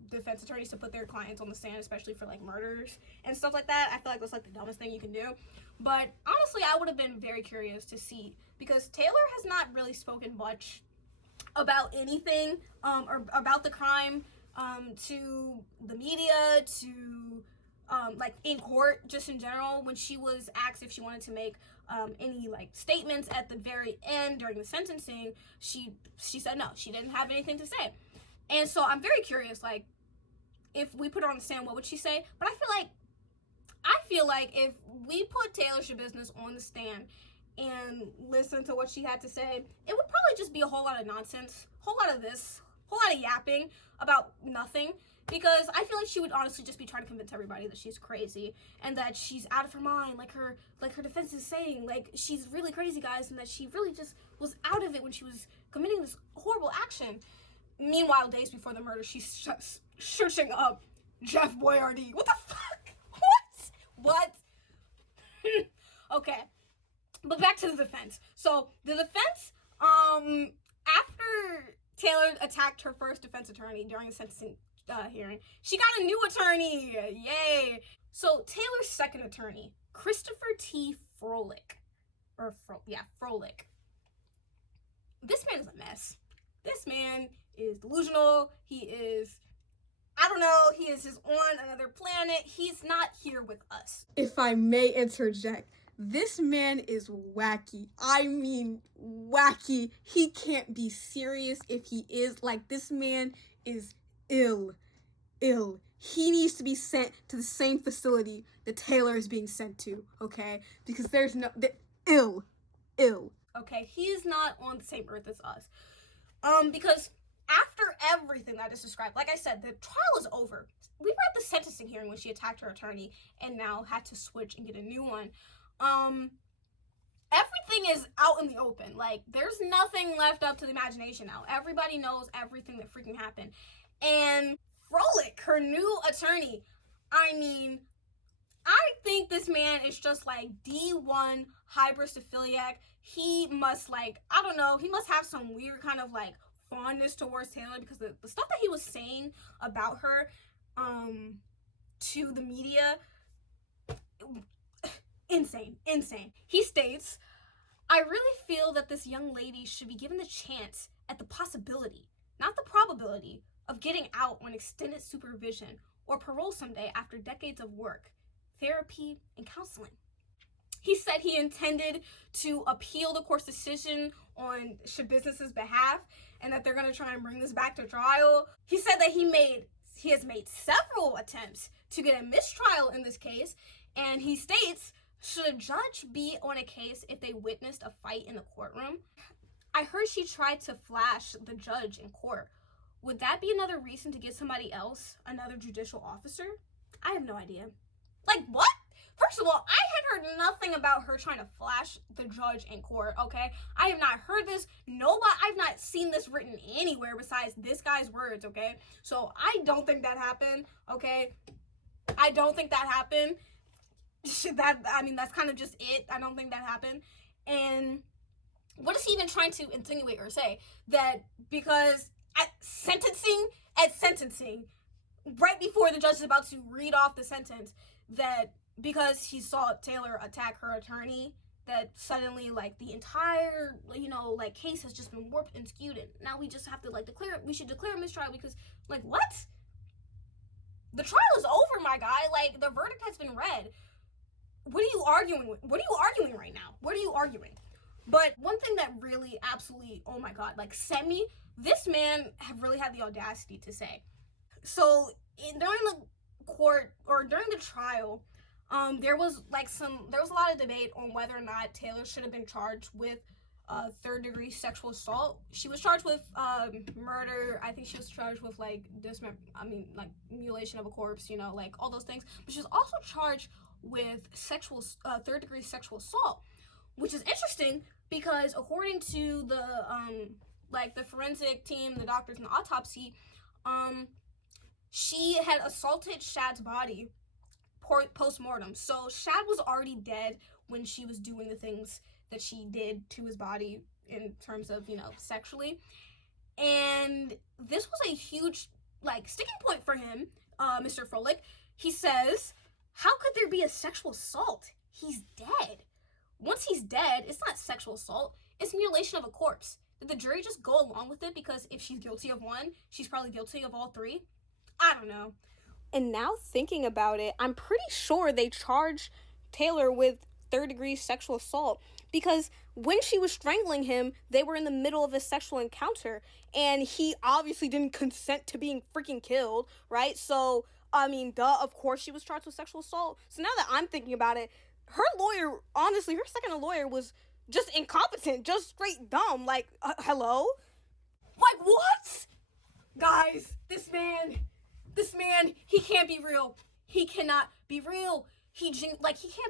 defense attorneys to put their clients on the stand, especially for, like, murders and stuff like that. I feel like that's, like, the dumbest thing you can do. But honestly, I would have been very curious to see, because Taylor has not really spoken much about anything, or about the crime, to the media, to like, in court, just in general. When she was asked if she wanted to make any, like, statements at the very end during the sentencing, she said no, she didn't have anything to say. And so I'm very curious, like, if we put her on the stand, what would she say? But I feel like if we put Taylor Schabuisness on the stand and listen to what she had to say, it would probably just be a whole lot of nonsense, whole lot of yapping about nothing, because I feel like she would honestly just be trying to convince everybody that she's crazy and that she's out of her mind, like her defense is saying, like, she's really crazy, guys, and that she really just was out of it when she was committing this horrible action. Meanwhile, days before the murder, she's searching up Jeff Boyardee. What the fuck? What? Okay. But back to the defense. So the defense, after Taylor attacked her first defense attorney during the sentencing hearing, she got a new attorney. Yay. So Taylor's second attorney, Christopher T. Froelich. Froelich. This man is a mess. This man is delusional. He is on another planet. He's not here with us. If I may interject, this man is wacky. I mean, wacky. He can't be serious if he is. Like, this man is ill. He needs to be sent to the same facility that Taylor is being sent to, okay? Because there's no... ill. Okay, he's not on the same earth as us. Because after everything that is described, like I said, the trial is over. We were at the sentencing hearing when she attacked her attorney and now had to switch and get a new one. Everything is out in the open. Like, there's nothing left up to the imagination now. Everybody knows everything that freaking happened. And Froelich, her new attorney, I mean, I think this man is just like D1 hybristophiliac. He must, like, I don't know, he must have some weird kind of like fondness towards Taylor, because the stuff that he was saying about her to the media, insane. He states, I really feel that this young lady should be given the chance at the possibility, not the probability, of getting out on extended supervision or parole someday after decades of work, therapy, and counseling. He said he intended to appeal the court's decision on Schabuisness' behalf and that they're going to try and bring this back to trial. He said that he has made several attempts to get a mistrial in this case, and he states, should a judge be on a case if they witnessed a fight in the courtroom? I heard she tried to flash the judge in court. Would that be another reason to get somebody else, another judicial officer? I have no idea. Like, what? First of all, I had heard nothing about her trying to flash the judge in court, okay? I have not heard this. I've not seen this written anywhere besides this guy's words, okay? So I don't think that happened, okay? I don't think that happened. That's kind of just it. I don't think that happened. And what is he even trying to insinuate or say? That because at sentencing, right before the judge is about to read off the sentence, that because he saw Taylor attack her attorney, that suddenly, like, the entire, like, case has just been warped and skewed, and now we just have to, like, we should declare a mistrial because, like, what? The trial is over, my guy. Like, the verdict has been read. What are you arguing with? What are you arguing right now? What are you arguing? But one thing that really absolutely, oh my God, like, sent me, this man really had the audacity to say. So during the court, or during the trial, there was a lot of debate on whether or not Taylor should have been charged with third-degree sexual assault. She was charged with murder. I think she was charged with mutilation of a corpse, like all those things. But she was also charged with third-degree sexual assault, which is interesting because according to the forensic team, the doctors, and the autopsy, she had assaulted Shad's body post-mortem. So Shad was already dead when she was doing the things that she did to his body in terms of, sexually. And this was a huge, sticking point for him, Mr. Froelich. He says, how could there be a sexual assault? He's dead. Once he's dead, it's not sexual assault. It's mutilation of a corpse. Did the jury just go along with it because if she's guilty of one, she's probably guilty of all three? I don't know. And now thinking about it, I'm pretty sure they charged Taylor with third-degree sexual assault because when she was strangling him, they were in the middle of a sexual encounter, and he obviously didn't consent to being freaking killed, right? So, I mean, duh, of course she was charged with sexual assault. So now that I'm thinking about it, her lawyer, honestly, her second lawyer was just incompetent, just straight dumb. Like, hello? Like, what? Guys, this man, he can't be real. He cannot be real. He can't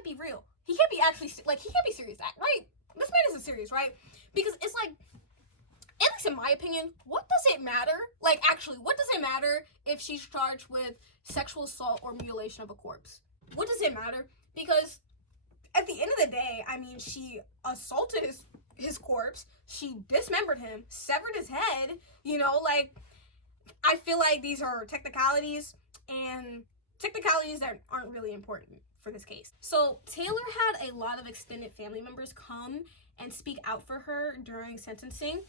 be real. He can't be actually, like, he can't be serious, right? This man isn't serious, right? Because it's like, at least in my opinion, what does it matter? Like, actually, what does it matter if she's charged with sexual assault or mutilation of a corpse? What does it matter? Because at the end of the day, I mean, she assaulted his corpse, she dismembered him, severed his head, like, I feel like these are technicalities, and technicalities that aren't really important for this case. So Taylor had a lot of extended family members come and speak out for her during sentencing.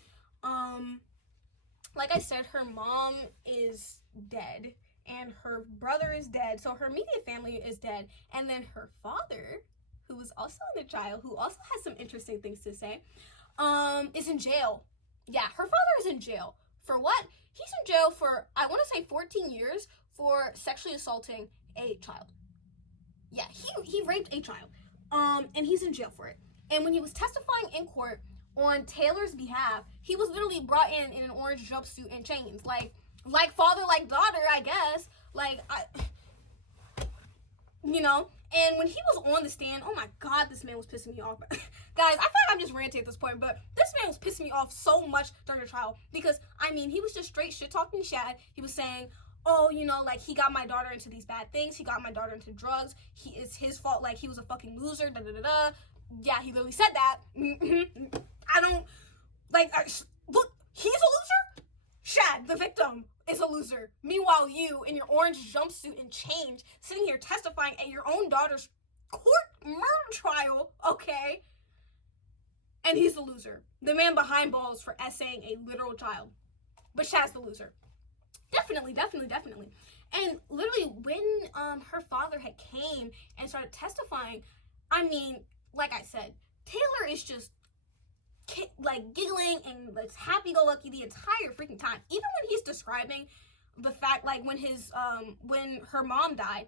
Like I said, her mom is dead and her brother is dead, so her immediate family is dead, and then her father, who was also in the trial, who also has some interesting things to say, is in jail. Yeah, her father is in jail. For what? He's in jail for, I want to say 14 years for sexually assaulting a child. Yeah, he raped a child. And he's in jail for it. And when he was testifying in court on Taylor's behalf, he was literally brought in an orange jumpsuit and chains. Like father, like daughter, I guess. And when he was on the stand, oh my God, this man was pissing me off. Guys, I feel like I'm just ranting at this point, but this man was pissing me off so much during the trial because, I mean, he was just straight shit-talking Shad. He was saying, oh, like, he got my daughter into these bad things. He got my daughter into drugs. It's his fault. Like, he was a fucking loser, da-da-da-da. Yeah, he literally said that. Look, he's a loser? Shad, the victim, is a loser. Meanwhile, you, in your orange jumpsuit and chains, sitting here testifying at your own daughter's court murder trial, okay? And he's the loser. The man behind balls for essaying a literal child. But Shad's the loser. Definitely. And literally, when her father had came and started testifying, I mean, like I said, Taylor is just like giggling and like happy-go-lucky the entire freaking time. Even when he's describing the fact, like, when her mom died,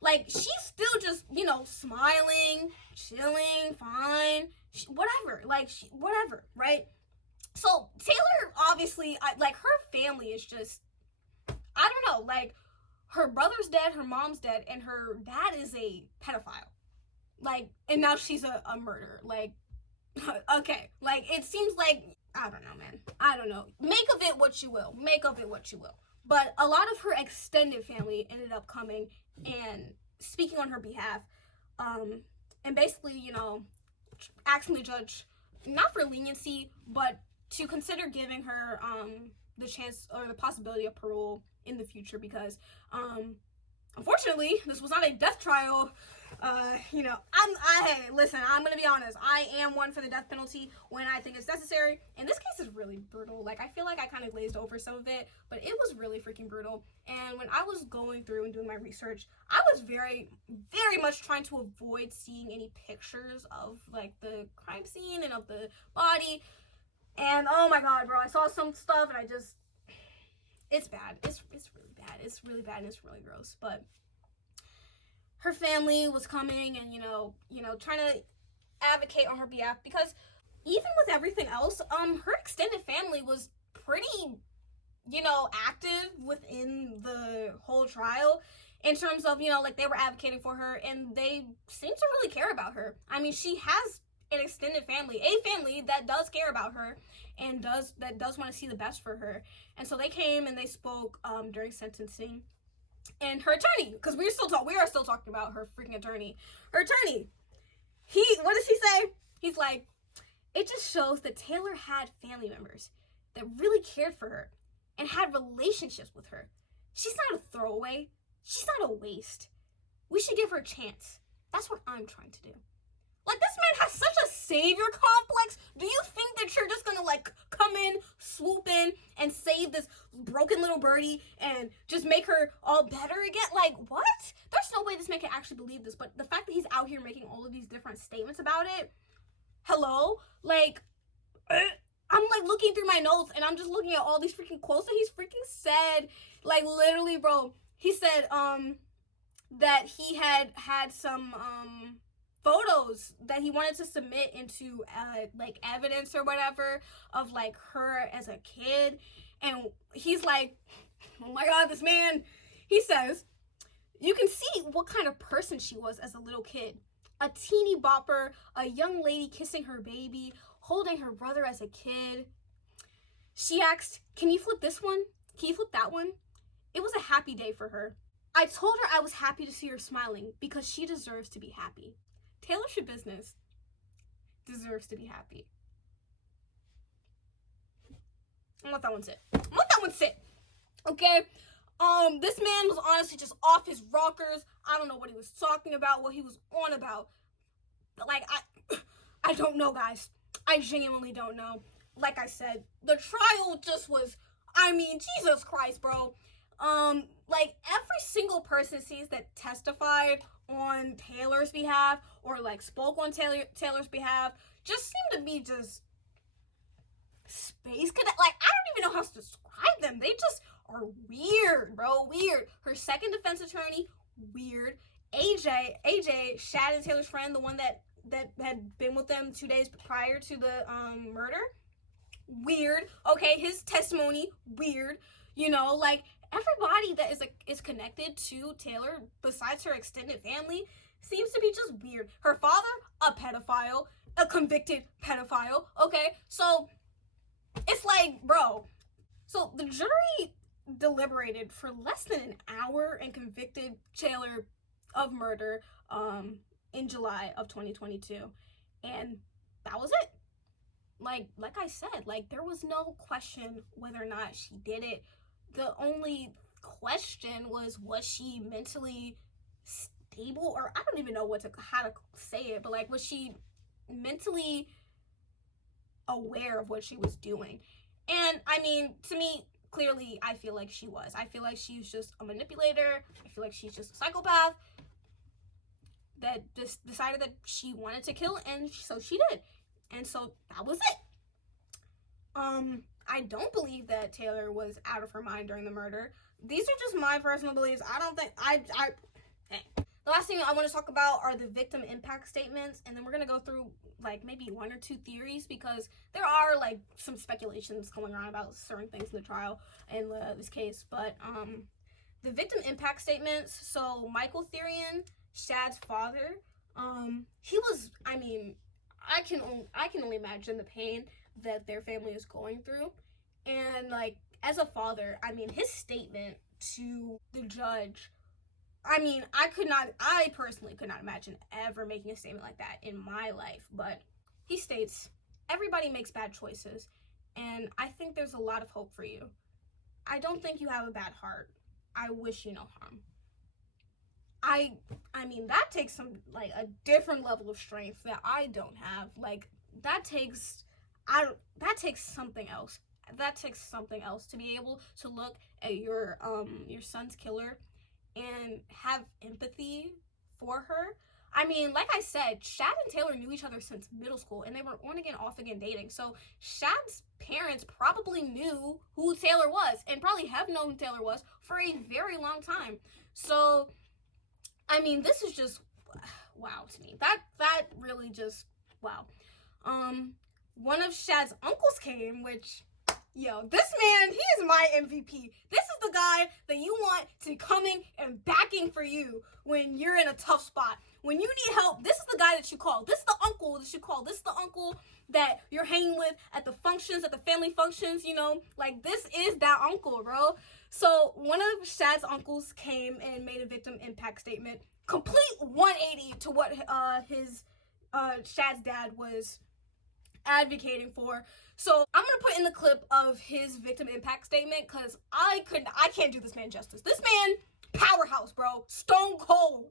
like, she's still just, smiling, chilling, fine, whatever, right? So Taylor, obviously, her family is just, I don't know, like, her brother's dead, her mom's dead, and her dad is a pedophile. Like, and now she's a murderer. Like, okay. Like, it seems like, I don't know, man. I don't know. Make of it what you will. But a lot of her extended family ended up coming and speaking on her behalf. And basically, asking the judge, not for leniency, but to consider giving her the chance or the possibility of parole in the future because unfortunately this was not a death trial. Hey, listen, I'm gonna be honest, I am one for the death penalty when I think it's necessary, and this case is really brutal. Like, I feel like I kind of glazed over some of it, but it was really freaking brutal. And when I was going through and doing my research, I was very, very much trying to avoid seeing any pictures of, like, the crime scene and of the body. And oh my God, bro, I saw some stuff and it's bad. It's really bad. It's really bad and it's really gross. But her family was coming and, trying to advocate on her behalf because even with everything else, her extended family was pretty, active within the whole trial in terms of, like, they were advocating for her and they seem to really care about her. I mean, she has an extended family, a family that does care about her and does want to see the best for her. And so they came and they spoke during sentencing. And her attorney, because we are still talking about her freaking attorney. Her attorney, what does he say? He's like, it just shows that Taylor had family members that really cared for her and had relationships with her. She's not a throwaway. She's not a waste. We should give her a chance. That's what I'm trying to do. Like, this man has such a savior complex. Do you think that you're just gonna, like, come in, swoop in, and save this broken little birdie and just make her all better again? Like, what? There's no way this man can actually believe this. But the fact that he's out here making all of these different statements about it, hello? Like, I'm like looking through my notes and I'm just looking at all these freaking quotes that he's freaking said. Like, literally, bro, he said that he had some photos that he wanted to submit into like evidence or whatever of like her as a kid. And he's like, oh my god, this man, he says, you can see what kind of person she was as a little kid. A teeny bopper, a young lady kissing her baby, holding her brother as a kid. She asked, can you flip this one? Can you flip that one? It was a happy day for her. I told her I was happy to see her smiling because she deserves to be happy. Taylor Schabuisness deserves to be happy. I'll let that one sit. Okay? This man was honestly just off his rockers. I don't know what he was talking about, what he was on about. Like, I don't know, guys. I genuinely don't know. Like I said, the trial just was, I mean, Jesus Christ, bro. Like, every single person sees that testified on Taylor's behalf or, like, spoke on Taylor's behalf just seemed to be just space cadet. Like, I don't even know how to describe them. They just are weird, bro. Weird. Her second defense attorney, weird. AJ, Shad and Taylor's friend, the one that had been with them 2 days prior to the murder, weird. Okay, his testimony, weird. You know, like, everybody that is connected to Taylor besides her extended family seems to be just weird. Her father, a pedophile, a convicted pedophile. Okay, so it's like, bro. So the jury deliberated for less than an hour and convicted Taylor of murder in July of 2022, and that was it. Like I said, like, there was no question whether or not she did it. The only question was she mentally stable, or I don't even know how to say it, but like, was she mentally aware of what she was doing? And I mean, to me, clearly, I feel like she was. I feel like she's just a manipulator. I feel like she's just a psychopath that just decided that she wanted to kill, and so she did. And so that was it. I don't believe that Taylor was out of her mind during the murder. These are just my personal beliefs. I don't think The last thing I want to talk about are the victim impact statements, and then we're going to go through like maybe one or two theories, because there are like some speculations going on about certain things in the trial in this case. But the victim impact statements, so Michael THYRION, Shad's father, he was, I mean, I can only imagine the pain that their family is going through. And like, as a father, I mean, his statement to the judge, I mean, I personally could not imagine ever making a statement like that in my life. But he states, everybody makes bad choices, and I think there's a lot of hope for you. I don't think you have a bad heart. I wish you no harm. I mean, that takes some, like, a different level of strength that I don't have. Like, that takes something else. That takes something else to be able to look at your son's killer and have empathy for her. I mean, like I said, Shad and Taylor knew each other since middle school, and they were on again, off again dating. So Shad's parents probably knew who Taylor was, and probably have known who Taylor was for a very long time. So, I mean, this is just wow to me. That really just wow. One of Shad's uncles came, which, yo, this man, he is my MVP. This is the guy that you want to be coming and backing for you when you're in a tough spot. When you need help, this is the guy that you call. This is the uncle that you call. This is the uncle that you're hanging with at the functions, at the family functions, you know? Like, this is that uncle, bro. So one of Shad's uncles came and made a victim impact statement. Complete 180 to what his Shad's dad was advocating for. So I'm gonna put in the clip of his victim impact statement, because I can't do this man justice. This man, powerhouse, bro. Stone cold.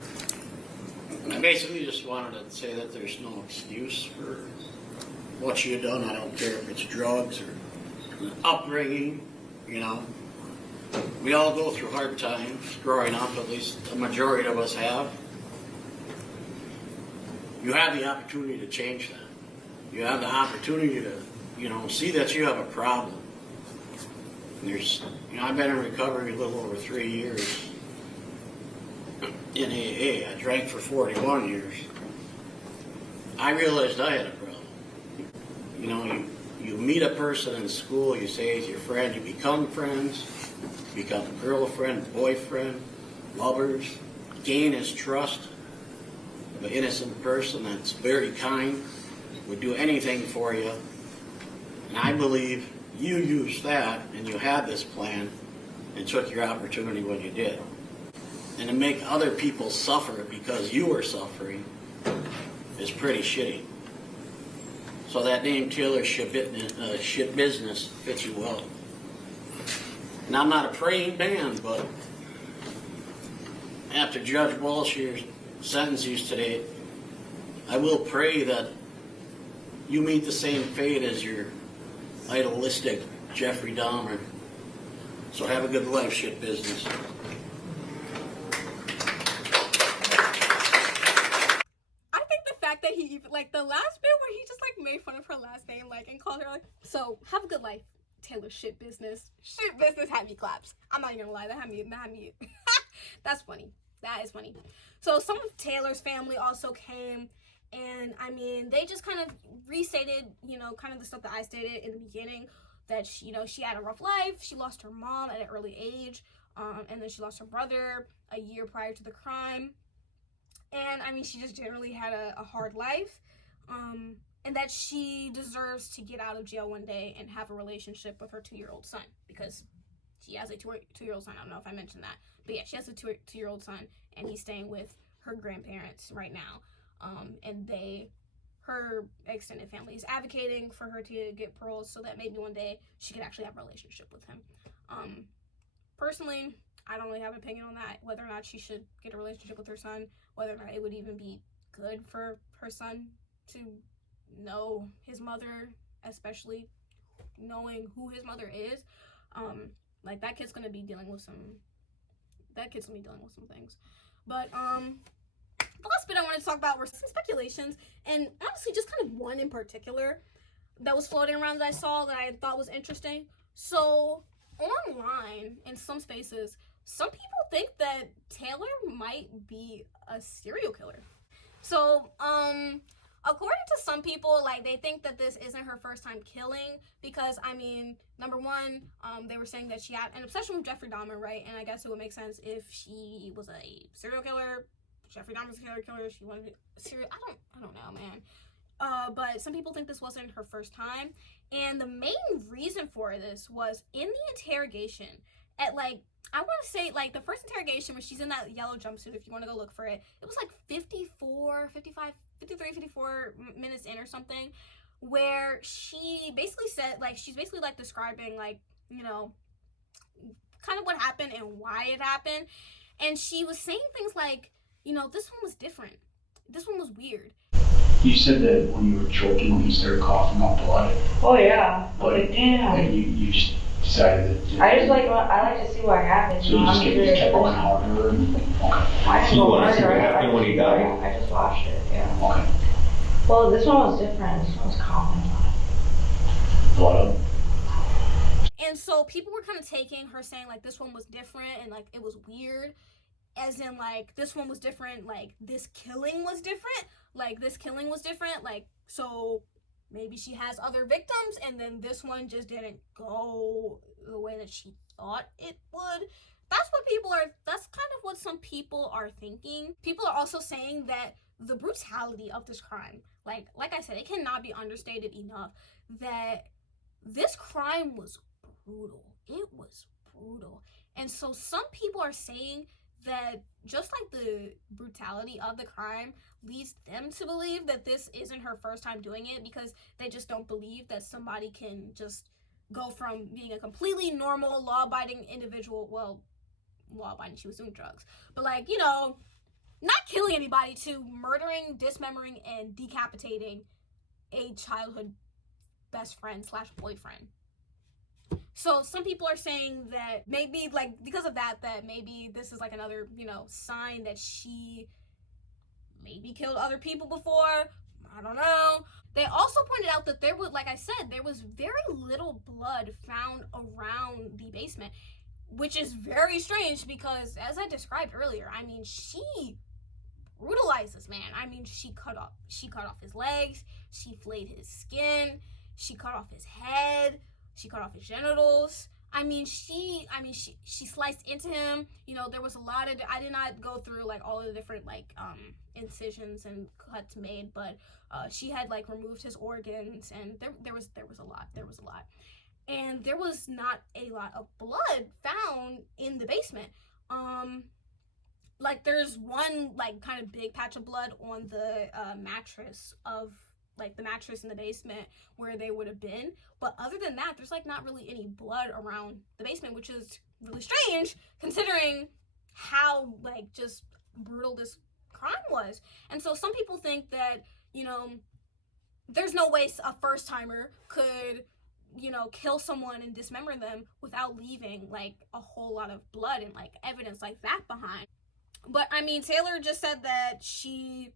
I basically just wanted to say that there's no excuse for what you've done. I don't care if it's drugs or upbringing, you know. We all go through hard times growing up, at least the majority of us have. you have the opportunity to change that. You have the opportunity to, see that you have a problem. And I've been in recovery a little over 3 years in AA. I drank for 41 years. I realized I had a problem. You meet a person in school, you say he's your friend, you become friends, become girlfriend, boyfriend, lovers, gain his trust of an innocent person that's very kind, would do anything for you. And I believe you used that and you had this plan and took your opportunity when you did. And to make other people suffer because you were suffering is pretty shitty. So that name Taylor Schabuisness fits you well. And I'm not a praying man, but after Judge Walsh's sentences today, I will pray that you meet the same fate as your idealistic Jeffrey Dahmer. So have a good life, Schabuisness. I think the fact that he even, like, the last bit where he just, like, made fun of her last name, like, and called her, like, so, have a good life, Taylor Schabuisness. Schabuisness had me claps. I'm not even gonna lie, that had me, that's funny. That is funny. So, some of Taylor's family also came, and, I mean, they just kind of restated, kind of the stuff that I stated in the beginning, that, she had a rough life. She lost her mom at an early age, and then she lost her brother a year prior to the crime. And, I mean, she just generally had a hard life, and that she deserves to get out of jail one day and have a relationship with her 2-year-old son, because she has a 2-year-old son. I don't know if I mentioned that, but yeah, she has a 2-year-old son, and he's staying with her grandparents right now. And her extended family is advocating for her to get parole so that maybe one day she could actually have a relationship with him. Personally, I don't really have an opinion on that, whether or not she should get a relationship with her son, whether or not it would even be good for her son to know his mother, especially knowing who his mother is. Like, that kid's gonna be dealing with some things. But, the last bit I wanted to talk about were some speculations, and honestly just kind of one in particular that was floating around that I saw that I thought was interesting. So, online, in some spaces, some people think that Taylor might be a serial killer. So, according to some people, like, they think that this isn't her first time killing because, I mean, number one, they were saying that she had an obsession with Jeffrey Dahmer, right? And I guess it would make sense if she was a serial killer. Jeffrey Dahmer's a serial killer. She wanted a serial. I don't know, man. But some people think this wasn't her first time, and the main reason for this was in the interrogation. At, like, I want to say, like, the first interrogation where she's in that yellow jumpsuit, if you want to go look for it, it was like 53, 54 minutes in or something, where she basically said, like, she's basically, like, describing, like, kind of what happened and why it happened. And she was saying things like, this one was different. This one was weird. You said that when you were choking, you started coughing up blood. Oh yeah. But like, damn. And you just decided that. I like to see what happens. So you just kept going harder. Okay. I So you want to see what happened when he died? I just watched it. Yeah. Okay. Well, this one was different. This one was common. Blood. And so people were kind of taking her saying, like, this one was different and, like, it was weird, as in, like, this one was different, like, this killing was different, like, so maybe she has other victims, and then this one just didn't go the way that she thought it would. That's kind of what some people are thinking. People are also saying that the brutality of this crime, like I said, it cannot be understated enough, that this crime was brutal. It was brutal. And so some people are saying that just like the brutality of the crime leads them to believe that this isn't her first time doing it, because they just don't believe that somebody can just go from being a completely normal, law-abiding individual, well, law-abiding, she was doing drugs, but, like, not killing anybody, to murdering, dismembering, and decapitating a childhood best friend / boyfriend. So some people are saying that maybe, like, because of that maybe this is, like, another, sign that she maybe killed other people before. I don't know. They also pointed out that there was, like I said, there was very little blood found around the basement, which is very strange because, as I described earlier, I mean, she brutalized this man. I mean, she cut off his legs, she flayed his skin, she cut off his head, she cut off his genitals. She sliced into him. You know, there was a lot of, I did not go through like all the different like incisions and cuts made, but she had like removed his organs, and there was a lot. And there was not a lot of blood found in the basement. Like there's one like kind of big patch of blood on the mattress of like the mattress in the basement where they would have been, but other than that there's like not really any blood around the basement, which is really strange considering how like just brutal this crime was. And so some people think that, you know, there's no way a first timer could, you know, kill someone and dismember them without leaving like a whole lot of blood and like evidence like that behind. But I mean, Taylor just said that she,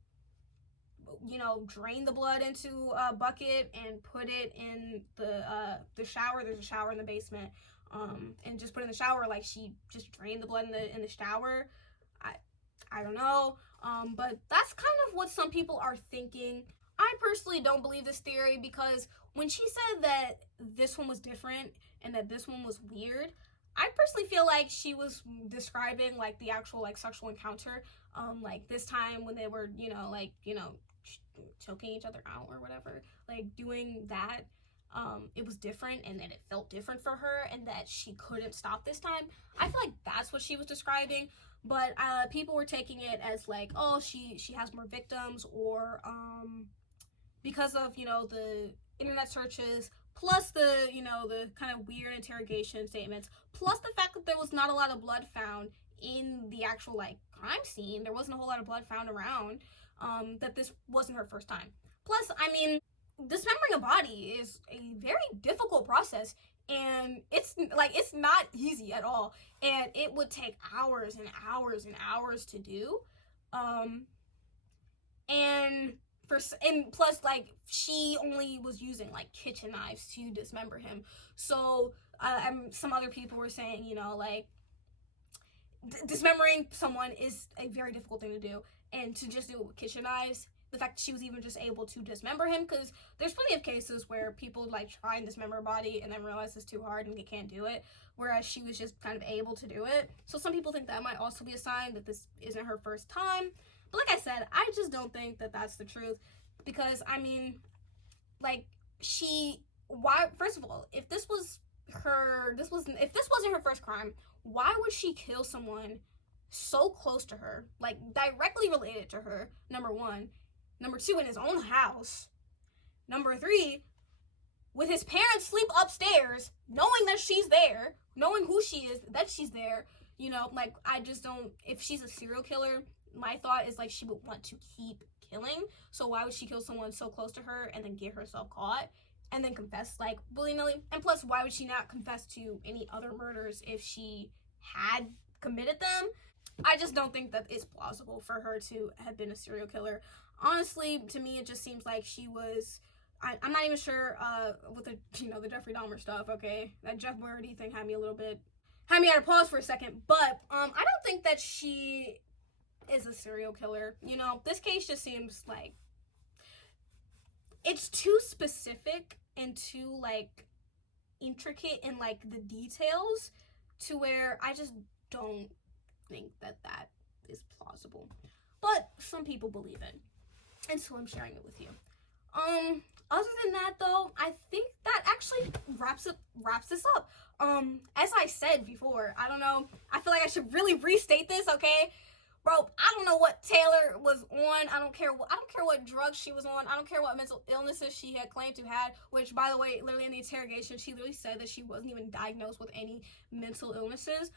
you know, drained the blood into a bucket and put it in the shower. There's a shower in the basement, and just put it in the shower. Like she just drained the blood in the shower. I don't know, but that's kind of what some people are thinking. I personally don't believe this theory because when she said that this one was different and that this one was weird, I personally feel like she was describing like the actual like sexual encounter, like this time when they were, you know, like, you know, choking each other out or whatever, like doing that. It was different and that it felt different for her and that she couldn't stop this time. I feel like that's what she was describing, but people were taking it as like, oh, she has more victims, or because of, you know, the internet searches, plus the, you know, the kind of weird interrogation statements, plus the fact that there was not a lot of blood found in the actual like crime scene. There wasn't a whole lot of blood found around, that this wasn't her first time. Plus, I mean, dismembering a body is a very difficult process, and it's not easy at all, and it would take hours and hours and hours to do. And plus, like, she only was using like kitchen knives to dismember him. So some other people were saying, you know, like, dismembering someone is a very difficult thing to do, and to just do it with kitchen knives, the fact that she was even just able to dismember him, because there's plenty of cases where people like try and dismember a body and then realize it's too hard and they can't do it, whereas she was just kind of able to do it. So some people think that might also be a sign that this isn't her first time. But like I said, I just don't think that that's the truth, because I mean, like, first of all, if this wasn't her first crime, why would she kill someone so close to her, like directly related to her, number one? Number two, in his own house. Number three, with his parents sleep upstairs, knowing that she's there, knowing who she is, that she's there. You know, like, I just don't, if she's a serial killer, my thought is like she would want to keep killing. So why would she kill someone so close to her and then get herself caught and then confess like willy-nilly? And plus, why would she not confess to any other murders if she had committed them? I just don't think that it's plausible for her to have been a serial killer. Honestly, to me, it just seems like she was, I'm not even sure with the, you know, the Jeffrey Dahmer stuff, okay? That Jeff Doherty thing had me at a pause for a second, but I don't think that she is a serial killer. You know, this case just seems like it's too specific and too like intricate in like the details to where I just don't think that is plausible. But some people believe it, and so I'm sharing it with you. Other than that though, I think that actually wraps this up. As I said before, I don't know, I feel like I should really restate this, okay? Bro, I don't know what Taylor was on. I don't care what drugs she was on. I don't care what mental illnesses she had claimed to have, which, by the way, literally in the interrogation, she literally said that she wasn't even diagnosed with any mental illnesses.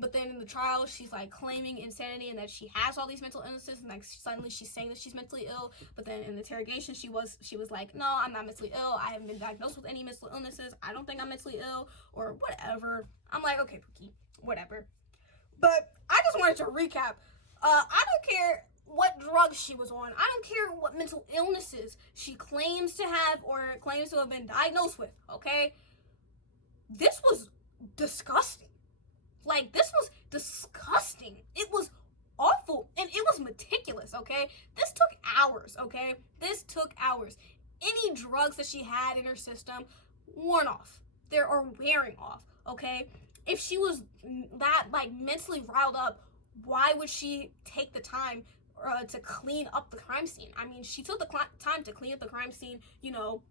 But then in the trial, she's like claiming insanity and that she has all these mental illnesses, and like suddenly she's saying that she's mentally ill. But then in the interrogation, she was like, no, I'm not mentally ill. I haven't been diagnosed with any mental illnesses. I don't think I'm mentally ill, or whatever. I'm like, okay, Pookie, whatever. But I just wanted to recap. I don't care what drugs she was on. I don't care what mental illnesses she claims to have or claims to have been diagnosed with, okay? This was disgusting. Like, this was disgusting. It was awful, and it was meticulous, okay? This took hours, okay? This took hours. Any drugs that she had in her system worn off. They are wearing off, okay? If she was that, like, mentally riled up, why would she take the time to clean up the crime scene? I mean, she took the time to clean up the crime scene, you know,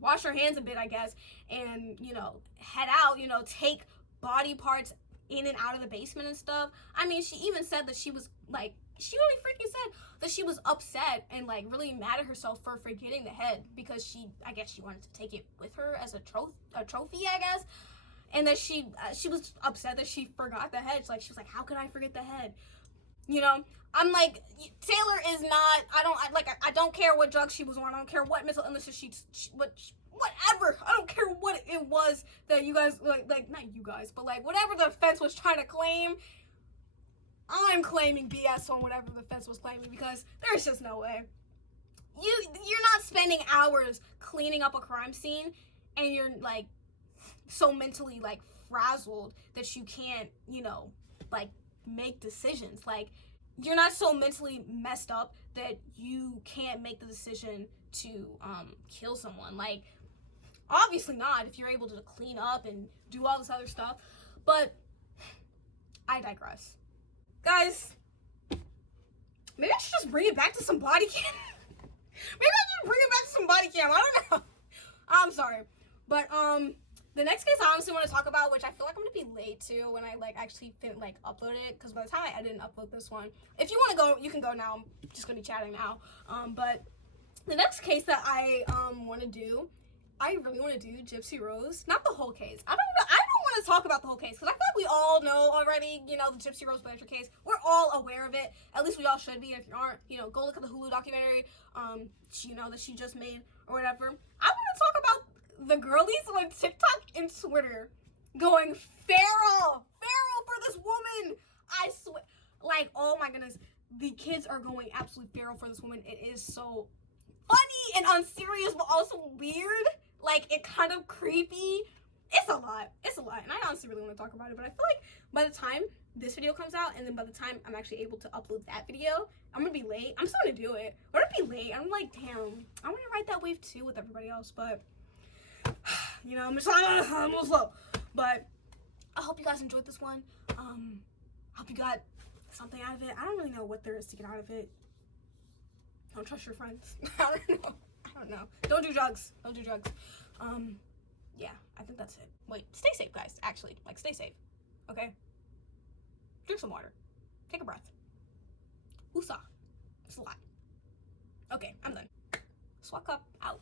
wash her hands a bit, I guess, and, you know, head out, you know, take body parts in and out of the basement and stuff. I mean, she even said that she was, like, she really freaking said that she was upset and, like, really mad at herself for forgetting the head because I guess she wanted to take it with her as a trophy, I guess. And that she was upset that she forgot the head. She was like, how could I forget the head? You know, I'm like, Taylor is not, I don't care what drugs she was on. I don't care what mental illnesses whatever. I don't care what it was that you guys, like, not you guys, but, like, whatever the defense was trying to claim, I'm claiming BS on whatever the defense was claiming, because there's just no way. You're not spending hours cleaning up a crime scene and you're, like, so mentally, like, frazzled that you can't, you know, like, make decisions. Like, you're not so mentally messed up that you can't make the decision to kill someone. Like, obviously not if you're able to clean up and do all this other stuff. But I digress. Guys, maybe I should just bring it back to some body cam. Maybe I should bring it back to some body cam. I don't know. I'm sorry. But the next case I honestly want to talk about, which I feel like I'm going to be late to when I, like, actually upload it, because by the time I didn't upload this one. If you want to go, you can go now. I'm just going to be chatting now. But the next case that I want to do, I really want to do Gypsy Rose. Not the whole case. I don't want to talk about the whole case, because I feel like we all know already, you know, the Gypsy Rose Blanchard case. We're all aware of it. At least we all should be. If you aren't, you know, go look at the Hulu documentary, you know, that she just made or whatever. I want to talk about the girlies on TikTok and Twitter going feral for this woman. I swear, like, oh my goodness, the kids are going absolutely feral for this woman. It is so funny and unserious, but also weird. Like, it kind of creepy. It's a lot, and I honestly really want to talk about it, but I feel like by the time this video comes out, and then by the time I'm actually able to upload that video, I'm gonna be late. I'm still gonna do it, but I'm gonna be late. I'm like, damn, I want to ride that wave too with everybody else, but you know, I'm just like, I'm a little slow. But I hope you guys enjoyed this one. Hope you got something out of it. I don't really know what there is to get out of it. Don't trust your friends. I don't know. Don't do drugs. Yeah, I think that's it. Wait, stay safe, guys. Actually, like, stay safe. Okay? Drink some water. Take a breath. Woosah. It's a lot. Okay, I'm done. Swak up. Out.